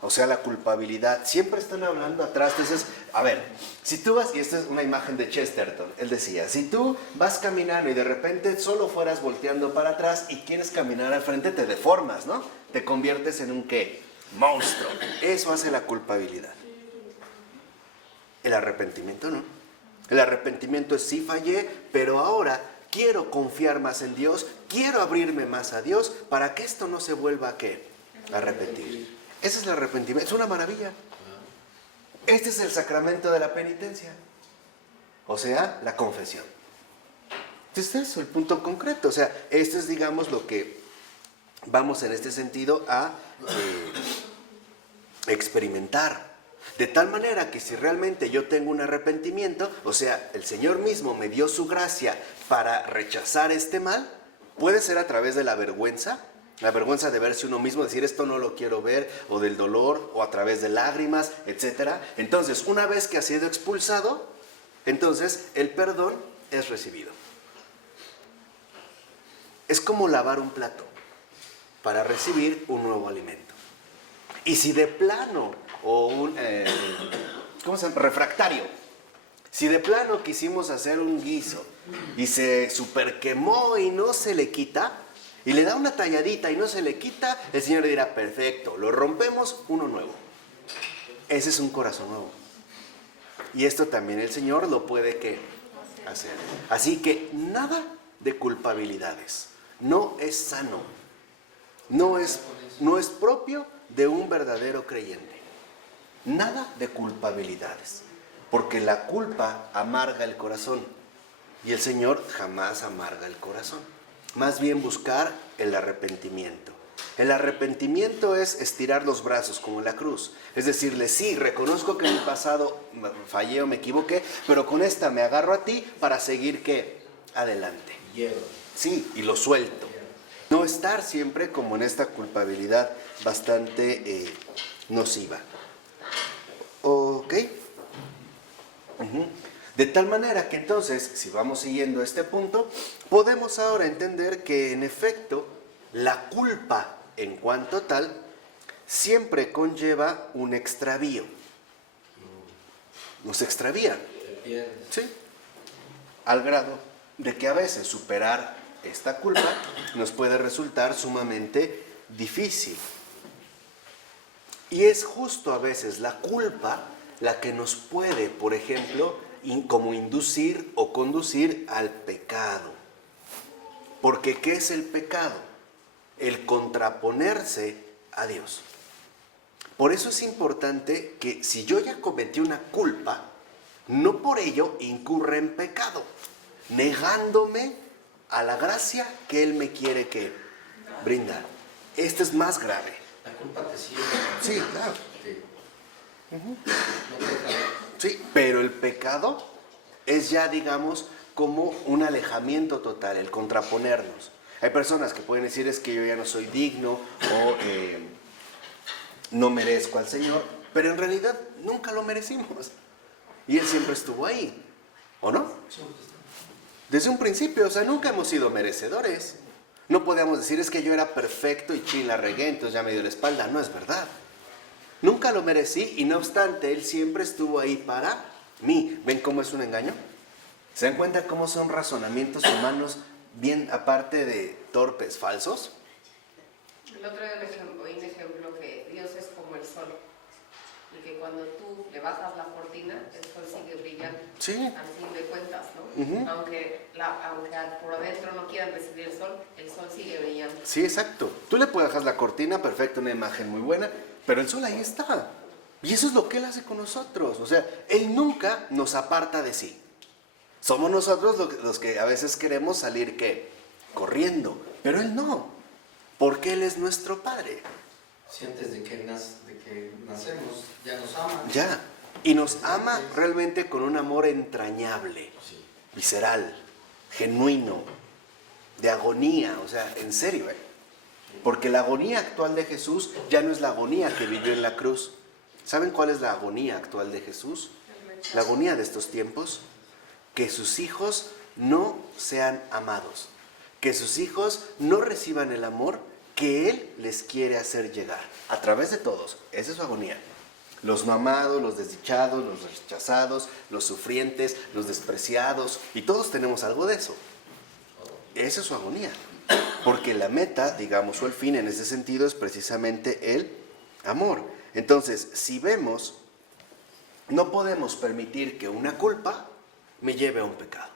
O sea, la culpabilidad. Siempre están hablando atrás. Entonces, a ver, si tú vas, y esta es una imagen de Chesterton, él decía, si tú vas caminando y de repente solo fueras volteando para atrás y quieres caminar al frente, te deformas, ¿no? Te conviertes en un ¿qué? Monstruo. Eso hace la culpabilidad. El arrepentimiento no. El arrepentimiento es sí fallé, pero ahora quiero confiar más en Dios, quiero abrirme más a Dios para que esto no se vuelva a ¿qué? A repetir. Ese es el arrepentimiento, es una maravilla. Este es el sacramento de la penitencia, o sea, la confesión. Este es el punto concreto, o sea, esto es, digamos, lo que vamos en este sentido a experimentar. De tal manera que si realmente yo tengo un arrepentimiento, o sea, el Señor mismo me dio su gracia para rechazar este mal, puede ser a través de la vergüenza de verse uno mismo, decir esto no lo quiero ver, o del dolor, o a través de lágrimas, etc. Entonces, una vez que ha sido expulsado, entonces el perdón es recibido. Es como lavar un plato para recibir un nuevo alimento. Y si de plano, o un ¿cómo se llama? Refractario, si de plano quisimos hacer un guiso y se super quemó y no se le quita, y le da una talladita y no se le quita, el Señor dirá, perfecto, lo rompemos, uno nuevo. Ese es un corazón nuevo. Y esto también el Señor lo puede ¿qué? Hacer. Así que nada de culpabilidades. No es sano. No es propio de un verdadero creyente. Nada de culpabilidades. Porque la culpa amarga el corazón. Y el Señor jamás amarga el corazón. Más bien buscar el arrepentimiento. El arrepentimiento es estirar los brazos como en la cruz. Es decirle, sí, reconozco que en mi pasado fallé o me equivoqué, pero con esta me agarro a ti para seguir ¿qué? Adelante. Sí, y lo suelto. No estar siempre como en esta culpabilidad bastante nociva. ¿Ok? De tal manera que entonces, si vamos siguiendo este punto, podemos ahora entender que en efecto la culpa en cuanto tal siempre conlleva un extravío. Nos extravía. ¿Sí? Al grado de que a veces superar esta culpa nos puede resultar sumamente difícil. Y es justo a veces la culpa la que nos puede, por ejemplo, como inducir o conducir al pecado. Porque ¿qué es el pecado? El contraponerse a Dios. Por eso es importante que si yo ya cometí una culpa, no por ello incurra en pecado, negándome a la gracia que Él me quiere que brindar. Este es más grave. La culpa te sigue. Sí, claro. No te deja. Sí, pero el pecado es ya, digamos, como un alejamiento total, el contraponernos. Hay personas que pueden decir es que yo ya no soy digno o no merezco al Señor, pero en realidad nunca lo merecimos. Y Él siempre estuvo ahí, ¿o no? Desde un principio, o sea, nunca hemos sido merecedores. No podemos decir es que yo era perfecto y chin, la regué, entonces ya me dio la espalda. No es verdad. Nunca lo merecí y no obstante, Él siempre estuvo ahí para mí. ¿Ven cómo es un engaño? ¿Se dan cuenta cómo son razonamientos humanos bien aparte de torpes, falsos? El otro día oí un ejemplo que Dios es como el sol y que cuando tú le bajas la cortina, el sol sigue brillando. Sí. Al fin de cuentas, ¿no? Aunque por adentro no quieran recibir el sol sigue brillando. Sí, exacto. Tú le puedes dejar la cortina, perfecto, una imagen muy buena, pero el sol ahí está. Y eso es lo que Él hace con nosotros. O sea, Él nunca nos aparta de sí. Somos nosotros los que a veces queremos salir, ¿qué? Corriendo. Pero Él no. Porque Él es nuestro Padre. Si antes de que nacemos ya nos ama. Ya. Y nos ama realmente con un amor entrañable, Sí. visceral, genuino, de agonía. O sea, en serio, ¿eh? Porque la agonía actual de Jesús ya no es la agonía que vivió en la cruz. ¿Saben cuál es la agonía actual de Jesús? La agonía de estos tiempos, que sus hijos no sean amados, que sus hijos no reciban el amor que Él les quiere hacer llegar, a través de todos. Esa es su agonía. Los no amados, los desdichados, los rechazados, los sufrientes, los despreciados, y todos tenemos algo de eso. Esa es su agonía, porque la meta, digamos, o el fin en ese sentido es precisamente el amor. Entonces, si vemos, no podemos permitir que una culpa me lleve a un pecado.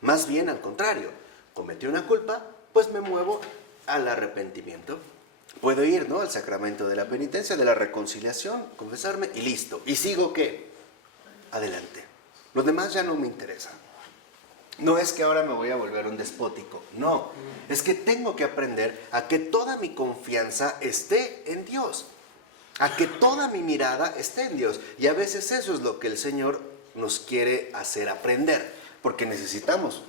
Más bien al contrario, cometí una culpa, pues me muevo al arrepentimiento. Puedo ir, ¿no?, al sacramento de la penitencia, de la reconciliación, confesarme y listo. ¿Y sigo qué? Adelante. Los demás ya no me interesan. No es que ahora me voy a volver un despótico, no. Es que tengo que aprender a que toda mi confianza esté en Dios, a que toda mi mirada esté en Dios. Y a veces eso es lo que el Señor nos quiere hacer aprender, porque necesitamos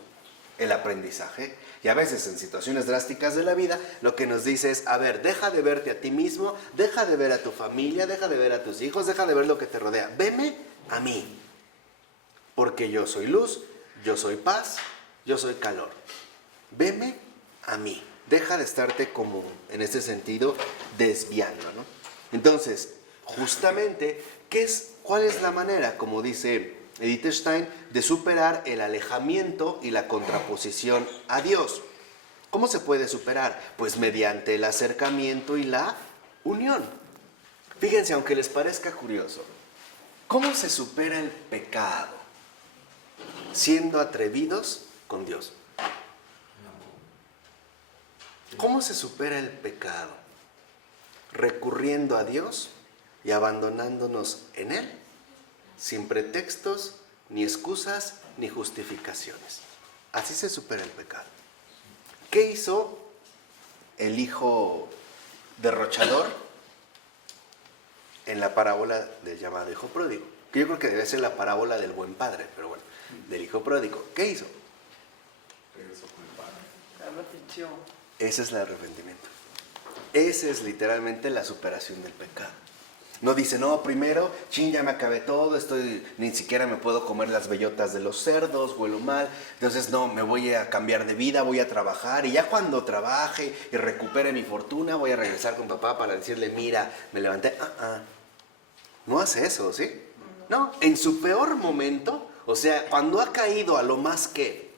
el aprendizaje. Y a veces en situaciones drásticas de la vida, lo que nos dice es, a ver, deja de verte a ti mismo, deja de ver a tu familia, deja de ver a tus hijos, deja de ver lo que te rodea. Veme a mí, porque yo soy luz, yo soy paz, yo soy calor. Veme a mí. Deja de estarte como, en este sentido, desviando, ¿no? Entonces, justamente, ¿cuál es la manera, como dice Edith Stein, de superar el alejamiento y la contraposición a Dios? ¿Cómo se puede superar? Pues mediante el acercamiento y la unión. Fíjense, aunque les parezca curioso, ¿cómo se supera el pecado? Siendo atrevidos con Dios. ¿Cómo se supera el pecado? Recurriendo a Dios y abandonándonos en Él, sin pretextos, ni excusas, ni justificaciones. Así se supera el pecado. ¿Qué hizo el hijo derrochador en la parábola del llamado hijo pródigo? Que yo creo que debe ser la parábola del buen padre, pero bueno, del hijo pródigo. ¿Qué hizo? Regresó con el padre. Arrepintió. Ese es el arrepentimiento. Esa es literalmente la superación del pecado. No dice, no, primero, ya me acabé todo, ni siquiera me puedo comer las bellotas de los cerdos, huelo mal, entonces no, me voy a cambiar de vida, voy a trabajar, y ya cuando trabaje y recupere mi fortuna, voy a regresar con papá para decirle, mira, me levanté. No hace eso, ¿sí? No, en su peor momento, o sea, cuando ha caído a lo más que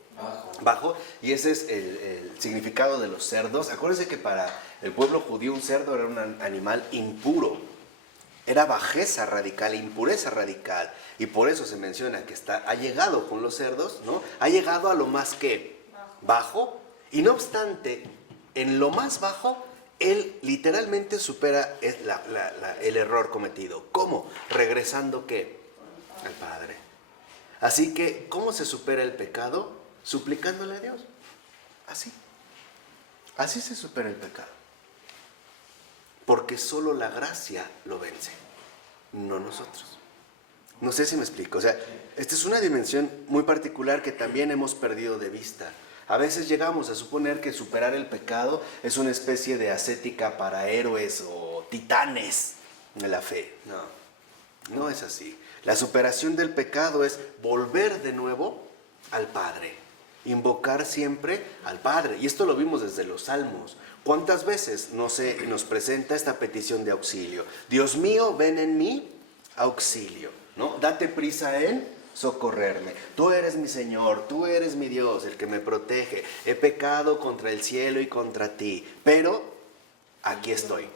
bajo, y ese es el significado de los cerdos. Acuérdense que para el pueblo judío un cerdo era un animal impuro, era bajeza radical, impureza radical, y por eso se menciona que ha llegado con los cerdos, ¿no? Ha llegado a lo más que bajo, y no obstante, en lo más bajo, él literalmente supera el error cometido. ¿Cómo? Regresando, ¿qué? Al Padre. Así que, ¿cómo se supera el pecado? Suplicándole a Dios. Así. Así se supera el pecado. Porque solo la gracia lo vence, no nosotros. No sé si me explico. O sea, esta es una dimensión muy particular que también hemos perdido de vista. A veces llegamos a suponer que superar el pecado es una especie de ascética para héroes o titanes de la fe. No es así. La superación del pecado es volver de nuevo al Padre. Invocar siempre al Padre. Y esto lo vimos desde los Salmos. ¿Cuántas veces nos presenta esta petición de auxilio? Dios mío, ven en mi auxilio, ¿no? Date prisa en socorrerme. Tú eres mi Señor, tú eres mi Dios, el que me protege. He pecado contra el cielo y contra ti, pero aquí estoy.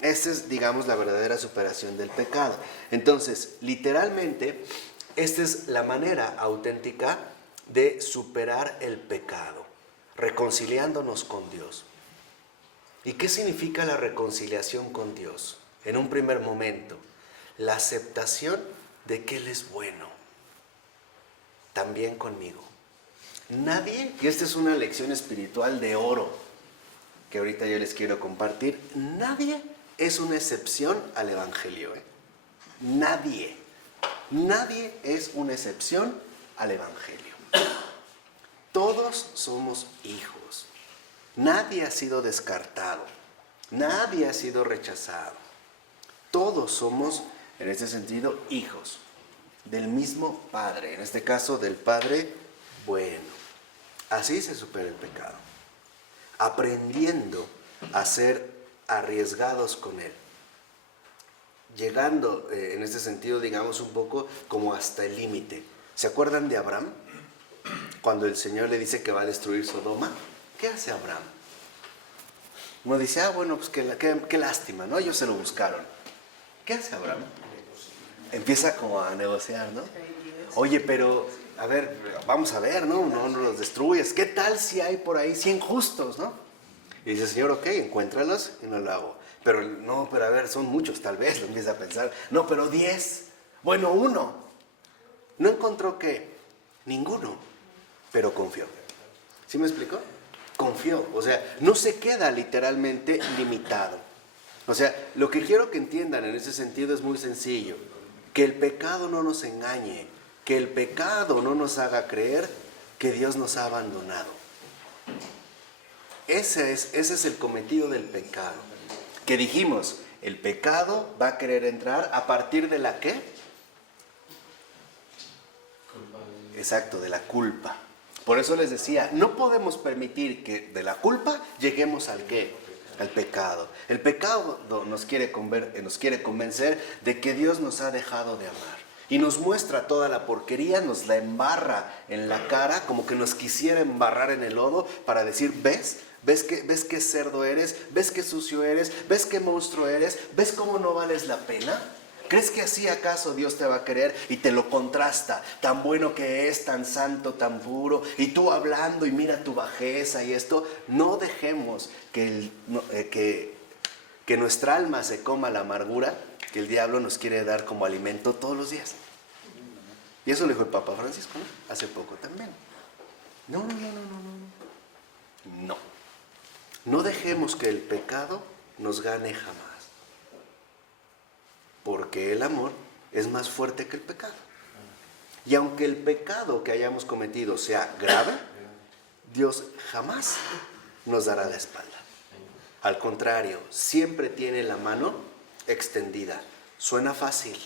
Esta es, digamos, la verdadera superación del pecado. Entonces, literalmente, esta es la manera auténtica de superar el pecado, reconciliándonos con Dios. ¿Y qué significa la reconciliación con Dios? En un primer momento, la aceptación de que Él es bueno, también conmigo. Nadie, y esta es una lección espiritual de oro, que ahorita yo les quiero compartir, nadie es una excepción al Evangelio. Nadie es una excepción al Evangelio. Todos somos hijos. Nadie ha sido descartado, nadie ha sido rechazado. Todos somos en este sentido, hijos del mismo Padre, en este caso del Padre bueno. Así se supera el pecado, aprendiendo a ser arriesgados con Él, llegando en este sentido, digamos, un poco como hasta el límite. ¿Se acuerdan de Abraham? Cuando el Señor le dice que va a destruir Sodoma, ¿qué hace Abraham? Uno dice, bueno, pues qué lástima, ¿no? Ellos se lo buscaron. ¿Qué hace Abraham? Empieza como a negociar, ¿no? Oye, pero, a ver, vamos a ver, ¿no? No los destruyes. ¿Qué tal si hay por ahí 100 justos, ¿no? Y dice, Señor, ok, encuéntralos y no lo hago. Pero no, pero a ver, son muchos tal vez, lo empieza a pensar. No, pero 10. Bueno, 1. ¿No encontró qué? Ninguno. Pero confió. ¿Sí me explicó? Confió. O sea, no se queda literalmente limitado. O sea, lo que quiero que entiendan en ese sentido es muy sencillo. Que el pecado no nos engañe. Que el pecado no nos haga creer que Dios nos ha abandonado. Ese es el cometido del pecado. Que dijimos, el pecado va a querer entrar a partir de la ¿qué? Exacto, de la culpa. Por eso les decía, no podemos permitir que de la culpa lleguemos al ¿qué? Al pecado. El pecado nos quiere convencer de que Dios nos ha dejado de amar. Y nos muestra toda la porquería, nos la embarra en la cara, como que nos quisiera embarrar en el lodo para decir, ¿ves? ¿Ves qué cerdo eres? ¿Ves qué sucio eres? ¿Ves qué monstruo eres? ¿Ves cómo no vales la pena? ¿Crees que así acaso Dios te va a querer? Y te lo contrasta, tan bueno que es, tan santo, tan puro, y tú hablando y mira tu bajeza y esto. No dejemos que nuestra alma se coma la amargura que el diablo nos quiere dar como alimento todos los días. Y eso lo dijo el Papa Francisco, ¿no? Hace poco también. No. No dejemos que el pecado nos gane jamás. Porque el amor es más fuerte que el pecado. Y aunque el pecado que hayamos cometido sea grave, Dios jamás nos dará la espalda. Al contrario, siempre tiene la mano extendida. Suena fácil,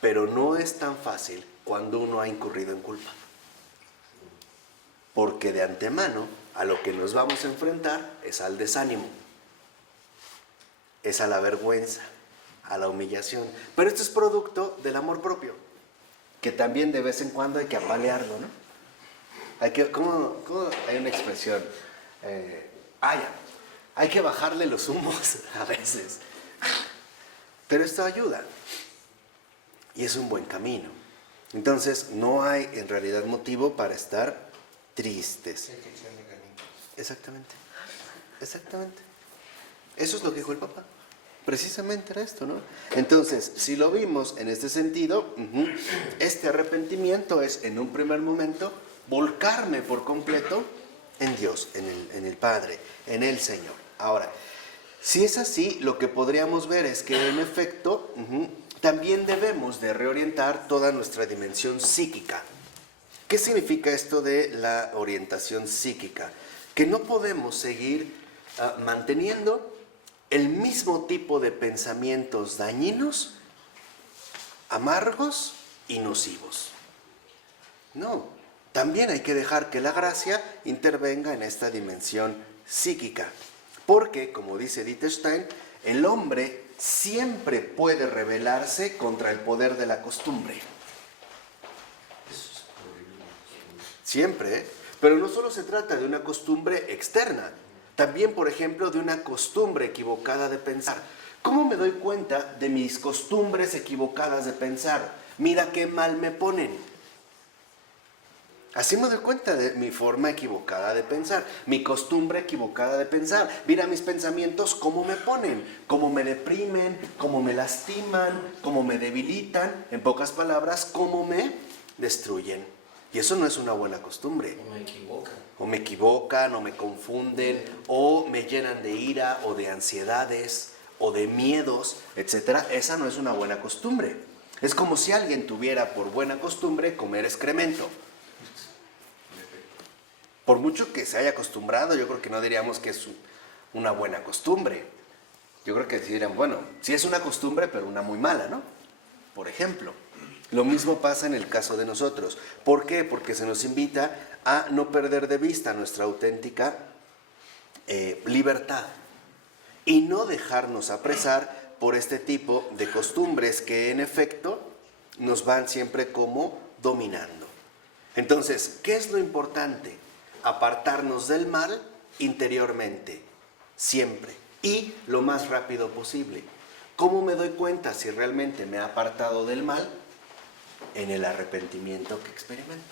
pero no es tan fácil cuando uno ha incurrido en culpa. Porque de antemano a lo que nos vamos a enfrentar es al desánimo, es a la vergüenza, a la humillación. Pero esto es producto del amor propio, que también de vez en cuando hay que apalearlo, ¿no? ¿Cómo hay una expresión? Hay que bajarle los humos a veces. Pero esto ayuda. Y es un buen camino. Entonces, no hay en realidad motivo para estar tristes. Exactamente. Eso es lo que dijo el Papa. Precisamente era esto, ¿no? Entonces, si lo vimos en este sentido, este arrepentimiento es, en un primer momento, volcarme por completo en Dios, en el Padre, en el Señor. Ahora, si es así, lo que podríamos ver es que, en efecto, también debemos de reorientar toda nuestra dimensión psíquica. ¿Qué significa esto de la orientación psíquica? Que no podemos seguir manteniendo el mismo tipo de pensamientos dañinos, amargos y nocivos. No, también hay que dejar que la gracia intervenga en esta dimensión psíquica. Porque, como dice Edith Stein, el hombre siempre puede rebelarse contra el poder de la costumbre. Siempre, ¿eh? Pero no solo se trata de una costumbre externa, también, por ejemplo, de una costumbre equivocada de pensar. ¿Cómo me doy cuenta de mis costumbres equivocadas de pensar? Mira qué mal me ponen. Así me doy cuenta de mi forma equivocada de pensar, mi costumbre equivocada de pensar. Mira mis pensamientos, cómo me ponen, cómo me deprimen, cómo me lastiman, cómo me debilitan. En pocas palabras, cómo me destruyen. Y eso no es una buena costumbre. O me equivocan, o me confunden, o me llenan de ira, o de ansiedades, o de miedos, etc. Esa no es una buena costumbre. Es como si alguien tuviera por buena costumbre comer excremento. Por mucho que se haya acostumbrado, yo creo que no diríamos que es una buena costumbre. Yo creo que dirían, bueno, sí es una costumbre, pero una muy mala, ¿no? por ejemplo. Lo mismo pasa en el caso de nosotros. ¿Por qué? Porque se nos invita a no perder de vista nuestra auténtica libertad y no dejarnos apresar por este tipo de costumbres que en efecto nos van siempre como dominando. Entonces, ¿qué es lo importante? Apartarnos del mal interiormente, siempre, y lo más rápido posible. ¿Cómo me doy cuenta si realmente me he apartado del mal? En el arrepentimiento que experimento.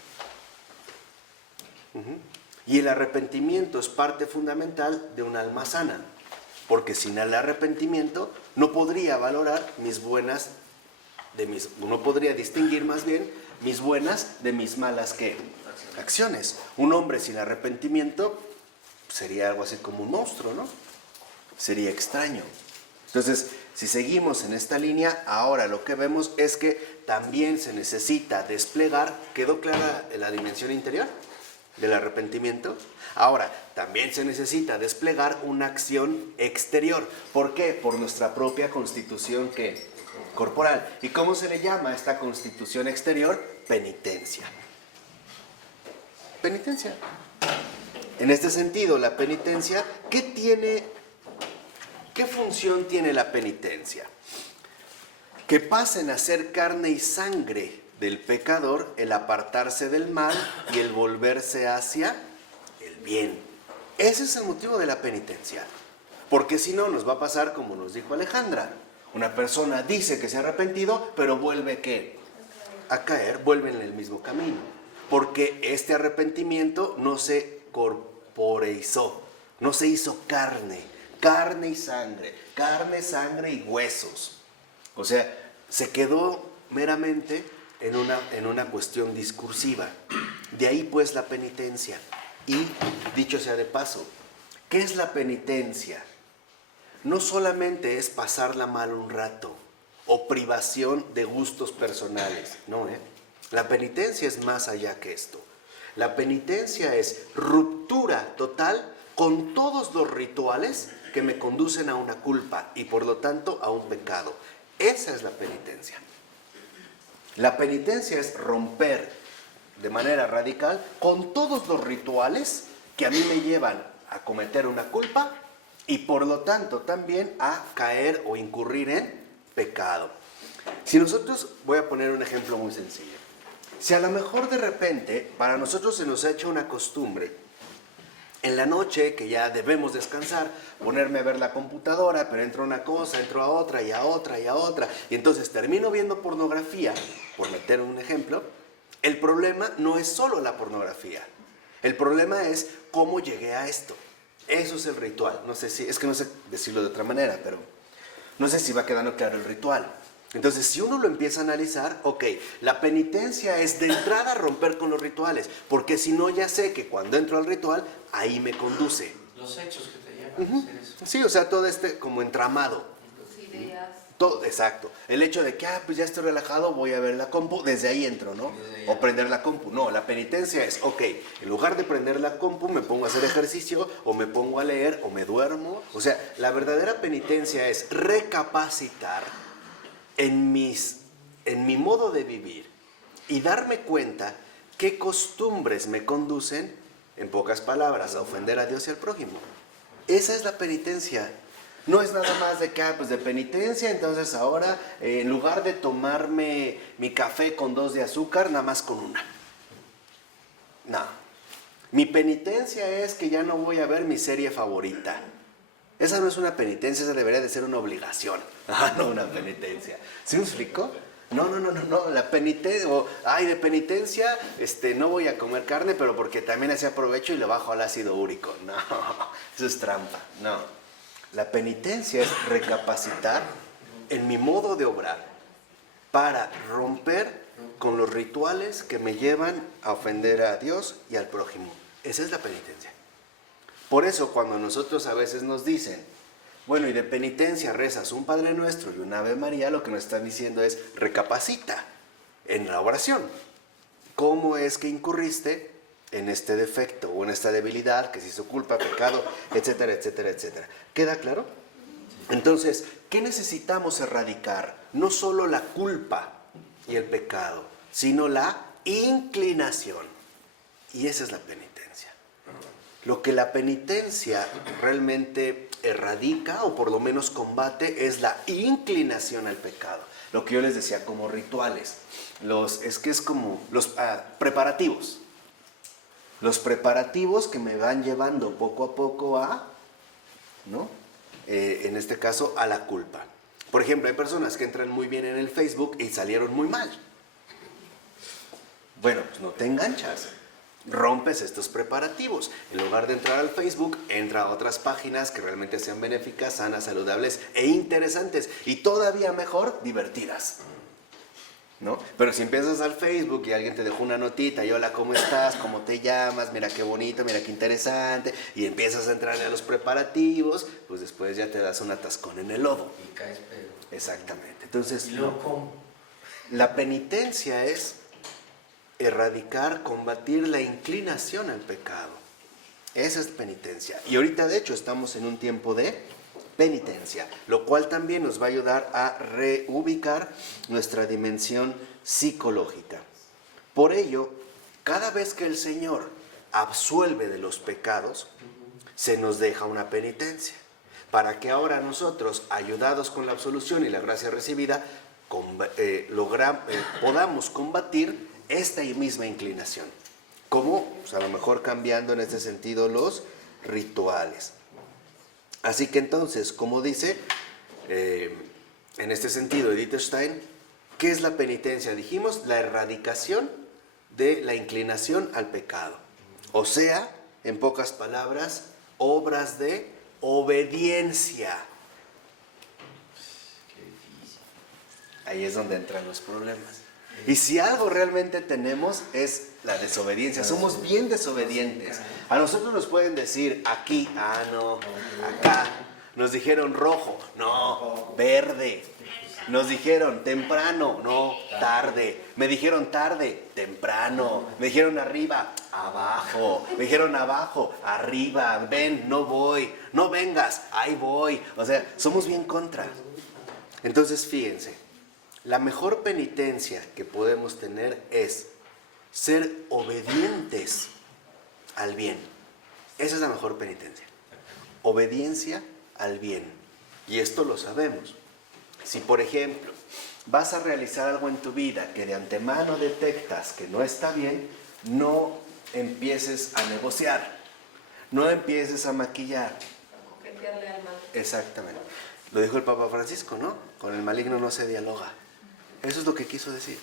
Y el arrepentimiento es parte fundamental de un alma sana, porque sin el arrepentimiento no podría valorar no podría distinguir más bien mis buenas de mis malas acciones. Un hombre sin arrepentimiento sería algo así como un monstruo, ¿no? Sería extraño. Entonces, si seguimos en esta línea, ahora lo que vemos es que también se necesita desplegar, ¿quedó clara la dimensión interior del arrepentimiento? Ahora, también se necesita desplegar una acción exterior. ¿Por qué? Por nuestra propia constitución corporal. ¿Y cómo se le llama a esta constitución exterior? Penitencia. Penitencia. En este sentido, la penitencia, ¿qué función tiene la penitencia? Que pasen a ser carne y sangre del pecador el apartarse del mal y el volverse hacia el bien. Ese es el motivo de la penitencia. Porque si no, nos va a pasar como nos dijo Alejandra. Una persona dice que se ha arrepentido, pero vuelve a caer, vuelve en el mismo camino. Porque este arrepentimiento no se corporeizó, no se hizo carne y sangre y huesos. O sea, se quedó meramente en una cuestión discursiva. De ahí pues la penitencia. Y, dicho sea de paso, ¿qué es la penitencia? No solamente es pasarla mal un rato o privación de gustos personales, no, La penitencia es más allá que esto. La penitencia es ruptura total con todos los rituales que me conducen a una culpa y por lo tanto a un pecado. Esa es la penitencia. La penitencia es romper de manera radical con todos los rituales que a mí me llevan a cometer una culpa y por lo tanto también a caer o incurrir en pecado. Si nosotros, voy a poner un ejemplo muy sencillo. Si a lo mejor de repente para nosotros se nos ha hecho una costumbre en la noche, que ya debemos descansar, ponerme a ver la computadora, pero entro a una cosa, entro a otra, y a otra, y a otra, y entonces termino viendo pornografía, por meter un ejemplo. El problema no es solo la pornografía. El problema es cómo llegué a esto. Eso es el ritual. No sé decirlo de otra manera, pero no sé si va quedando claro el ritual. Entonces, si uno lo empieza a analizar, ok, la penitencia es de entrada romper con los rituales, porque si no ya sé que cuando entro al ritual, ahí me conduce. Los hechos que te llevan a hacer eso. Sí, o sea, todo como entramado. Tus ideas. Todo, exacto. El hecho de que, pues ya estoy relajado, voy a ver la compu, desde ahí entro, ¿no? O prender la compu. No, la penitencia es, ok, en lugar de prender la compu, me pongo a hacer ejercicio, o me pongo a leer, o me duermo. O sea, la verdadera penitencia es recapacitar en mi modo de vivir y darme cuenta qué costumbres me conducen, en pocas palabras, a ofender a Dios y al prójimo. Esa es la penitencia. No es nada más de que, pues de penitencia, entonces ahora en lugar de tomarme mi café con 2 de azúcar, nada más con 1. No. Mi penitencia es que ya no voy a ver mi serie favorita. Esa no es una penitencia, esa debería de ser una obligación. No una penitencia. ¿Sí me explico? No. La penitencia, de penitencia, no voy a comer carne, pero porque también así aprovecho y le bajo al ácido úrico. No, eso es trampa. No. La penitencia es recapacitar en mi modo de obrar para romper con los rituales que me llevan a ofender a Dios y al prójimo. Esa es la penitencia. Por eso cuando nosotros a veces nos dicen, bueno, y de penitencia rezas un Padre Nuestro y un Ave María, lo que nos están diciendo es recapacita en la oración. ¿Cómo es que incurriste en este defecto o en esta debilidad que se hizo culpa, pecado, etcétera, etcétera, etcétera? ¿Queda claro? Entonces, ¿qué necesitamos erradicar? No solo la culpa y el pecado, sino la inclinación. Y esa es la penitencia. Lo que la penitencia realmente erradica o por lo menos combate es la inclinación al pecado. Lo que yo les decía como rituales. Es como los preparativos. Los preparativos que me van llevando poco a poco a, ¿no? En este caso, a la culpa. Por ejemplo, hay personas que entran muy bien en el Facebook y salieron muy mal. Bueno, pues no te enganchas. Rompes estos preparativos. En lugar de entrar al Facebook, entra a otras páginas que realmente sean benéficas, sanas, saludables e interesantes. Y todavía mejor, divertidas. ¿No? Pero si empiezas al Facebook y alguien te dejó una notita, y hola, ¿cómo estás? ¿Cómo te llamas? Mira qué bonito, mira qué interesante, y empiezas a entrar a los preparativos, pues después ya te das un atascón en el lodo. Y caes pedo. Exactamente. Entonces, ¿Y luego cómo? la penitencia es erradicar, combatir la inclinación al pecado. Esa es penitencia. Y ahorita, de hecho, estamos en un tiempo de penitencia, lo cual también nos va a ayudar a reubicar nuestra dimensión psicológica. Por ello, cada vez que el Señor absuelve de los pecados, se nos deja una penitencia, para que ahora nosotros, ayudados con la absolución y la gracia recibida, podamos combatir esta misma inclinación. ¿Cómo? Pues a lo mejor cambiando en este sentido los rituales. Así que entonces, como dice, en este sentido Edith Stein, ¿qué es la penitencia? Dijimos, la erradicación de la inclinación al pecado. O sea, en pocas palabras, obras de obediencia. Qué difícil. Ahí es donde entran los problemas. Y si algo realmente tenemos es la desobediencia. Somos bien desobedientes. A nosotros nos pueden decir aquí, no, acá. Nos dijeron rojo, no, verde. Nos dijeron temprano, no, tarde. Me dijeron tarde, temprano. Me dijeron arriba, abajo. Me dijeron abajo, arriba. Ven, no voy. No vengas, ahí voy. O sea, somos bien contra. Entonces, fíjense. La mejor penitencia que podemos tener es ser obedientes al bien. Esa es la mejor penitencia. Obediencia al bien. Y esto lo sabemos. Si, por ejemplo, vas a realizar algo en tu vida que de antemano detectas que no está bien, no empieces a negociar. No empieces a maquillar. A coquetearle al mal. Exactamente. Lo dijo el Papa Francisco, ¿no? Con el maligno no se dialoga. Eso es lo que quiso decir.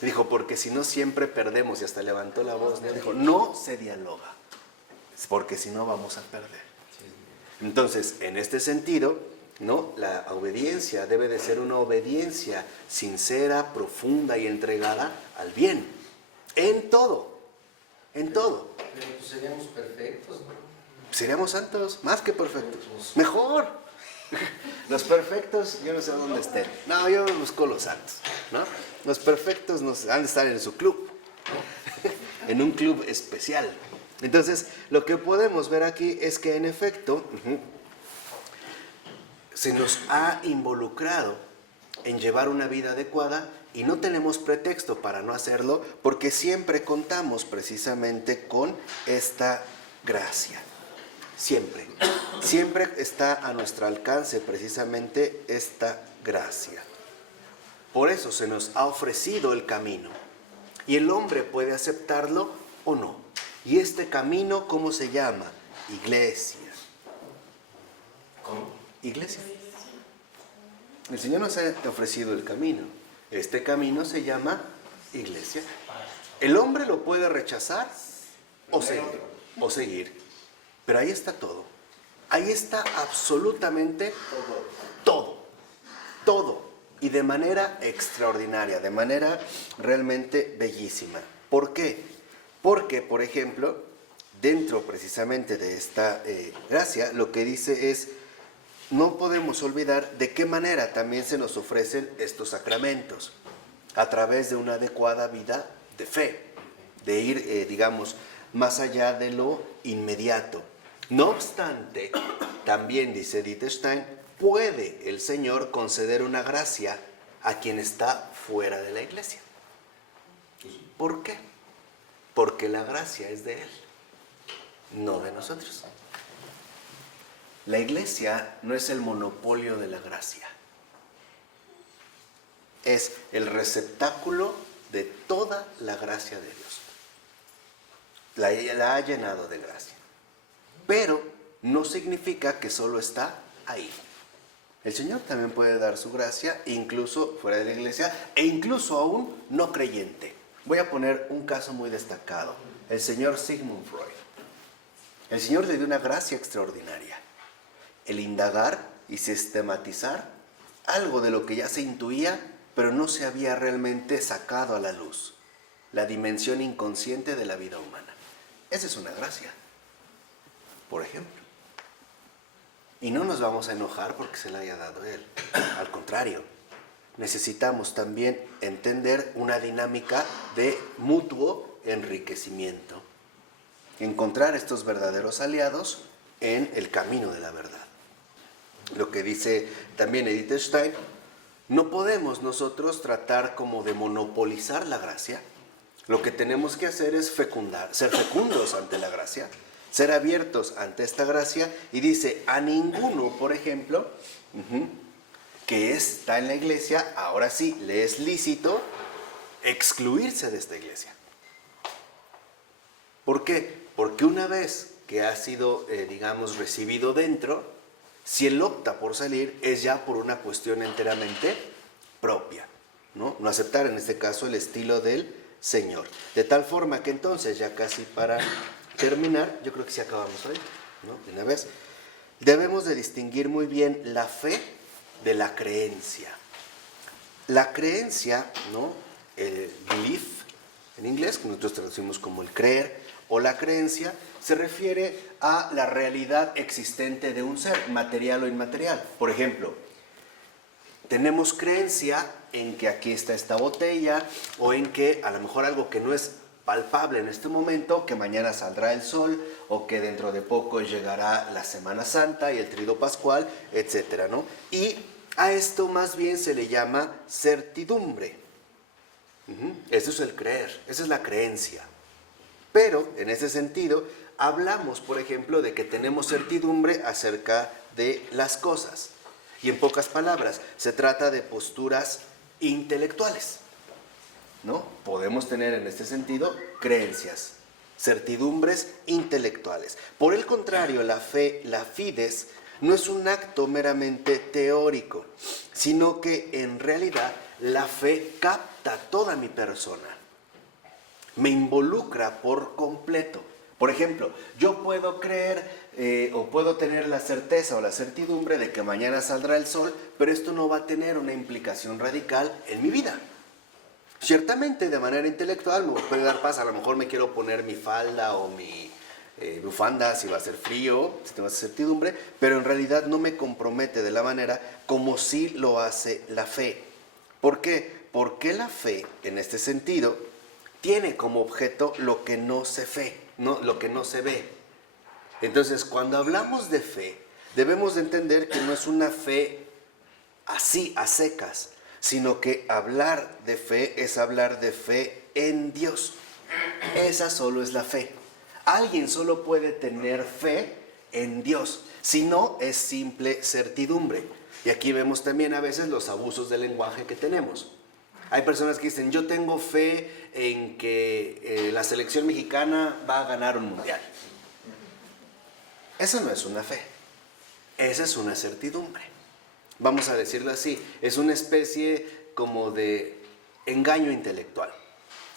Dijo, porque si no siempre perdemos, y hasta levantó la voz, ¿no? Dijo, no se dialoga, porque si no vamos a perder. Entonces, en este sentido, ¿no? La obediencia debe de ser una obediencia sincera, profunda y entregada al bien. En todo. En todo. Pero pues seríamos perfectos, ¿no? Seríamos santos, más que perfectos. Mejor. Los perfectos, yo no sé dónde estén. No, yo busco los santos, ¿no? Los perfectos han de estar en su club, en un club especial. Entonces, lo que podemos ver aquí es que en efecto se nos ha involucrado en llevar una vida adecuada y no tenemos pretexto para no hacerlo porque siempre contamos precisamente con esta gracia. Siempre, siempre está a nuestro alcance precisamente esta gracia. Por eso se nos ha ofrecido el camino. Y el hombre puede aceptarlo o no. Y este camino, ¿cómo se llama? Iglesia. ¿Cómo? Iglesia. El Señor nos ha ofrecido el camino. Este camino se llama iglesia. El hombre lo puede rechazar o seguir. Pero ahí está todo. Ahí está absolutamente todo. Y de manera extraordinaria, de manera realmente bellísima. ¿Por qué? Porque, por ejemplo, dentro precisamente de esta gracia, lo que dice es, no podemos olvidar de qué manera también se nos ofrecen estos sacramentos. A través de una adecuada vida de fe, de ir, digamos, más allá de lo inmediato. No obstante, también dice Edith Stein, puede el Señor conceder una gracia a quien está fuera de la iglesia. ¿Por qué? Porque la gracia es de Él, no de nosotros. La iglesia no es el monopolio de la gracia. Es el receptáculo de toda la gracia de Dios. La ha llenado de gracia. Pero no significa que solo está ahí. El Señor también puede dar su gracia, incluso fuera de la iglesia, e incluso aún no creyente. Voy a poner un caso muy destacado. El señor Sigmund Freud. El Señor le dio una gracia extraordinaria. El indagar y sistematizar algo de lo que ya se intuía, pero no se había realmente sacado a la luz. La dimensión inconsciente de la vida humana. Esa es una gracia, por ejemplo. Y no nos vamos a enojar porque se la haya dado Él. Al contrario, necesitamos también entender una dinámica de mutuo enriquecimiento. Encontrar estos verdaderos aliados en el camino de la verdad. Lo que dice también Edith Stein, no podemos nosotros tratar como de monopolizar la gracia. Lo que tenemos que hacer es fecundar, ser fecundos ante la gracia, ser abiertos ante esta gracia, y dice, a ninguno, por ejemplo, que está en la iglesia, ahora sí, le es lícito excluirse de esta iglesia. ¿Por qué? Porque una vez que ha sido, recibido dentro, si él opta por salir, es ya por una cuestión enteramente propia, ¿no? No aceptar en este caso el estilo del Señor. De tal forma que entonces, ya casi para terminar, yo creo que sí acabamos hoy, ¿no? De una vez, debemos de distinguir muy bien la fe de la creencia. La creencia, ¿no? El belief, en inglés, que nosotros traducimos como el creer, o la creencia, se refiere a la realidad existente de un ser, material o inmaterial. Por ejemplo, tenemos creencia en que aquí está esta botella, o en que a lo mejor algo que no es palpable en este momento, que mañana saldrá el sol, o que dentro de poco llegará la Semana Santa y el Tríodo Pascual, etcétera, ¿no? Y a esto más bien se le llama certidumbre. Eso es el creer, esa es la creencia. Pero, en ese sentido, hablamos, por ejemplo, de que tenemos certidumbre acerca de las cosas. Y en pocas palabras, se trata de posturas intelectuales, ¿no? Podemos tener en este sentido creencias, certidumbres intelectuales. Por el contrario, la fe, la fides, no es un acto meramente teórico, sino que en realidad la fe capta toda mi persona. Me involucra por completo. Por ejemplo, yo puedo creer o puedo tener la certeza o la certidumbre de que mañana saldrá el sol, pero esto no va a tener una implicación radical en mi vida. Ciertamente, de manera intelectual me puede dar paz. A lo mejor me quiero poner mi falda o mi bufanda si va a ser frío, si tengo esa certidumbre, pero en realidad no me compromete de la manera como sí lo hace la fe. ¿Por qué? Porque la fe, en este sentido, tiene como objeto lo que no se ve, ¿no? Lo que no se ve. Entonces, cuando hablamos de fe, debemos de entender que no es una fe así, a secas, sino que hablar de fe es hablar de fe en Dios. Esa solo es la fe. Alguien solo puede tener fe en Dios, si no es simple certidumbre. Y aquí vemos también a veces los abusos del lenguaje que tenemos. Hay personas que dicen, yo tengo fe en que la selección mexicana va a ganar un mundial. Esa no es una fe, esa es una certidumbre. Vamos a decirlo así, es una especie como de engaño intelectual,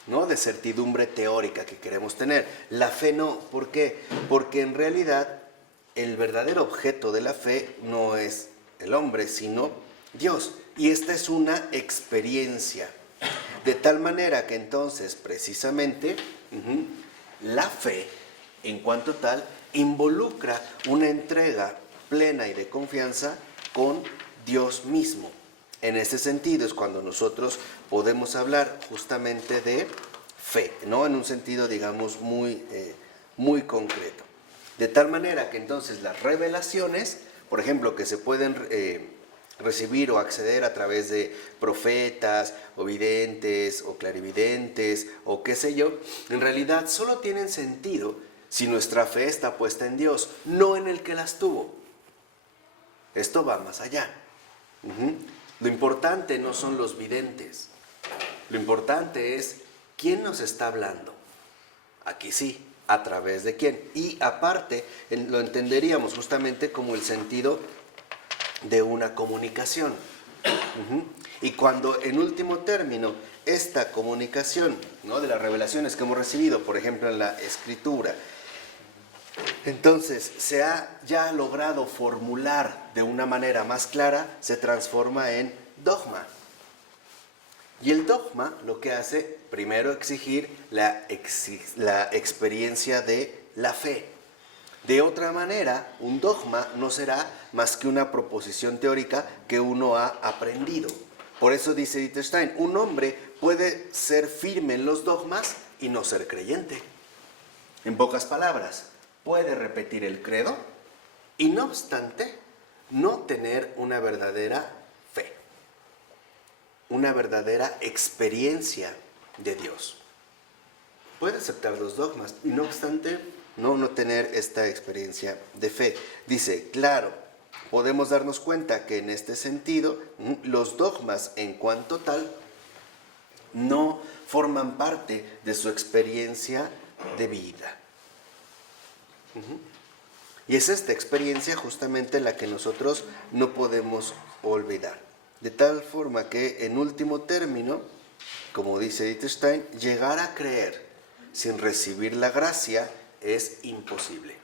¿no? De certidumbre teórica que queremos tener. La fe no, ¿por qué? Porque en realidad el verdadero objeto de la fe no es el hombre, sino Dios. Y esta es una experiencia. De tal manera que entonces, precisamente, la fe, en cuanto tal, involucra una entrega plena y de confianza con Dios mismo. En ese sentido es cuando nosotros podemos hablar justamente de fe, ¿no? En un sentido, digamos, muy concreto. De tal manera que entonces las revelaciones por ejemplo, que se pueden recibir o acceder a través de profetas o videntes o clarividentes o qué sé yo, en realidad solo tienen sentido si nuestra fe está puesta en Dios, no en el que las tuvo. Esto va más allá. Lo importante no son los videntes, lo importante es quién nos está hablando. Aquí sí, a través de quién. Y aparte, lo entenderíamos justamente como el sentido de una comunicación. Y cuando en último término esta comunicación, ¿no?, de las revelaciones que hemos recibido, por ejemplo en la Escritura, entonces se ha ya logrado formular de una manera más clara, se transforma en dogma. Y el dogma lo que hace, primero, exigir la experiencia de la fe. De otra manera, un dogma no será más que una proposición teórica que uno ha aprendido. Por eso dice Dieter Stein, un hombre puede ser firme en los dogmas y no ser creyente. En pocas palabras, puede repetir el credo y no obstante no tener una verdadera fe, una verdadera experiencia de Dios. Puede aceptar los dogmas y no obstante no tener esta experiencia de fe. Dice, claro, podemos darnos cuenta que en este sentido los dogmas en cuanto tal no forman parte de su experiencia de vida. Y es esta experiencia justamente la que nosotros no podemos olvidar. De tal forma que en último término, como dice Dieter Stein, llegar a creer sin recibir la gracia es imposible.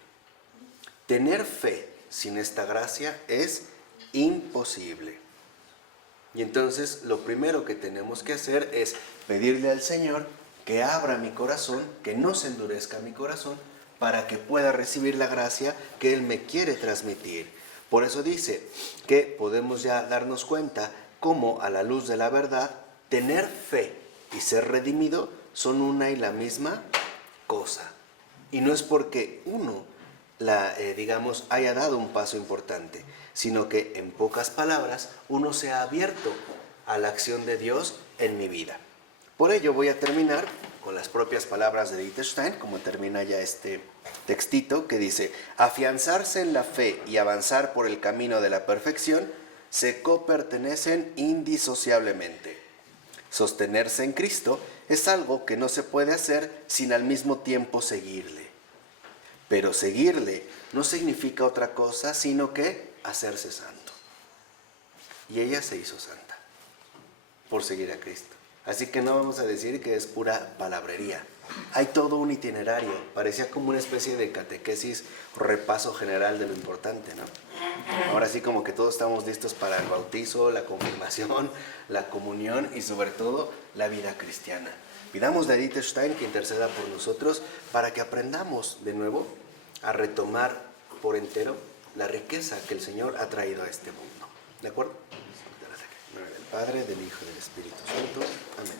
Tener fe sin esta gracia es imposible. Y entonces lo primero que tenemos que hacer es pedirle al Señor que abra mi corazón, que no se endurezca mi corazón, para que pueda recibir la gracia que Él me quiere transmitir. Por eso dice que podemos ya darnos cuenta cómo a la luz de la verdad, tener fe y ser redimido son una y la misma cosa. Y no es porque uno haya dado un paso importante, sino que en pocas palabras uno se ha abierto a la acción de Dios en mi vida. Por ello voy a terminar con las propias palabras de Dieter Stein, como termina ya este textito, que dice: afianzarse en la fe y avanzar por el camino de la perfección se copertenecen indisociablemente. Sostenerse en Cristo es algo que no se puede hacer sin al mismo tiempo seguirle. Pero seguirle no significa otra cosa sino que hacerse santo. Y ella se hizo santa por seguir a Cristo. Así que no vamos a decir que es pura palabrería. Hay todo un itinerario. Parecía como una especie de catequesis, repaso general de lo importante, ¿no? Ahora sí, como que todos estamos listos para el bautizo, la confirmación, la comunión y sobre todo la vida cristiana. Pidamos a Dieter Stein que interceda por nosotros para que aprendamos de nuevo a retomar por entero la riqueza que el Señor ha traído a este mundo. ¿De acuerdo? En nombre del Padre, del Hijo y del Espíritu Santo. Amén.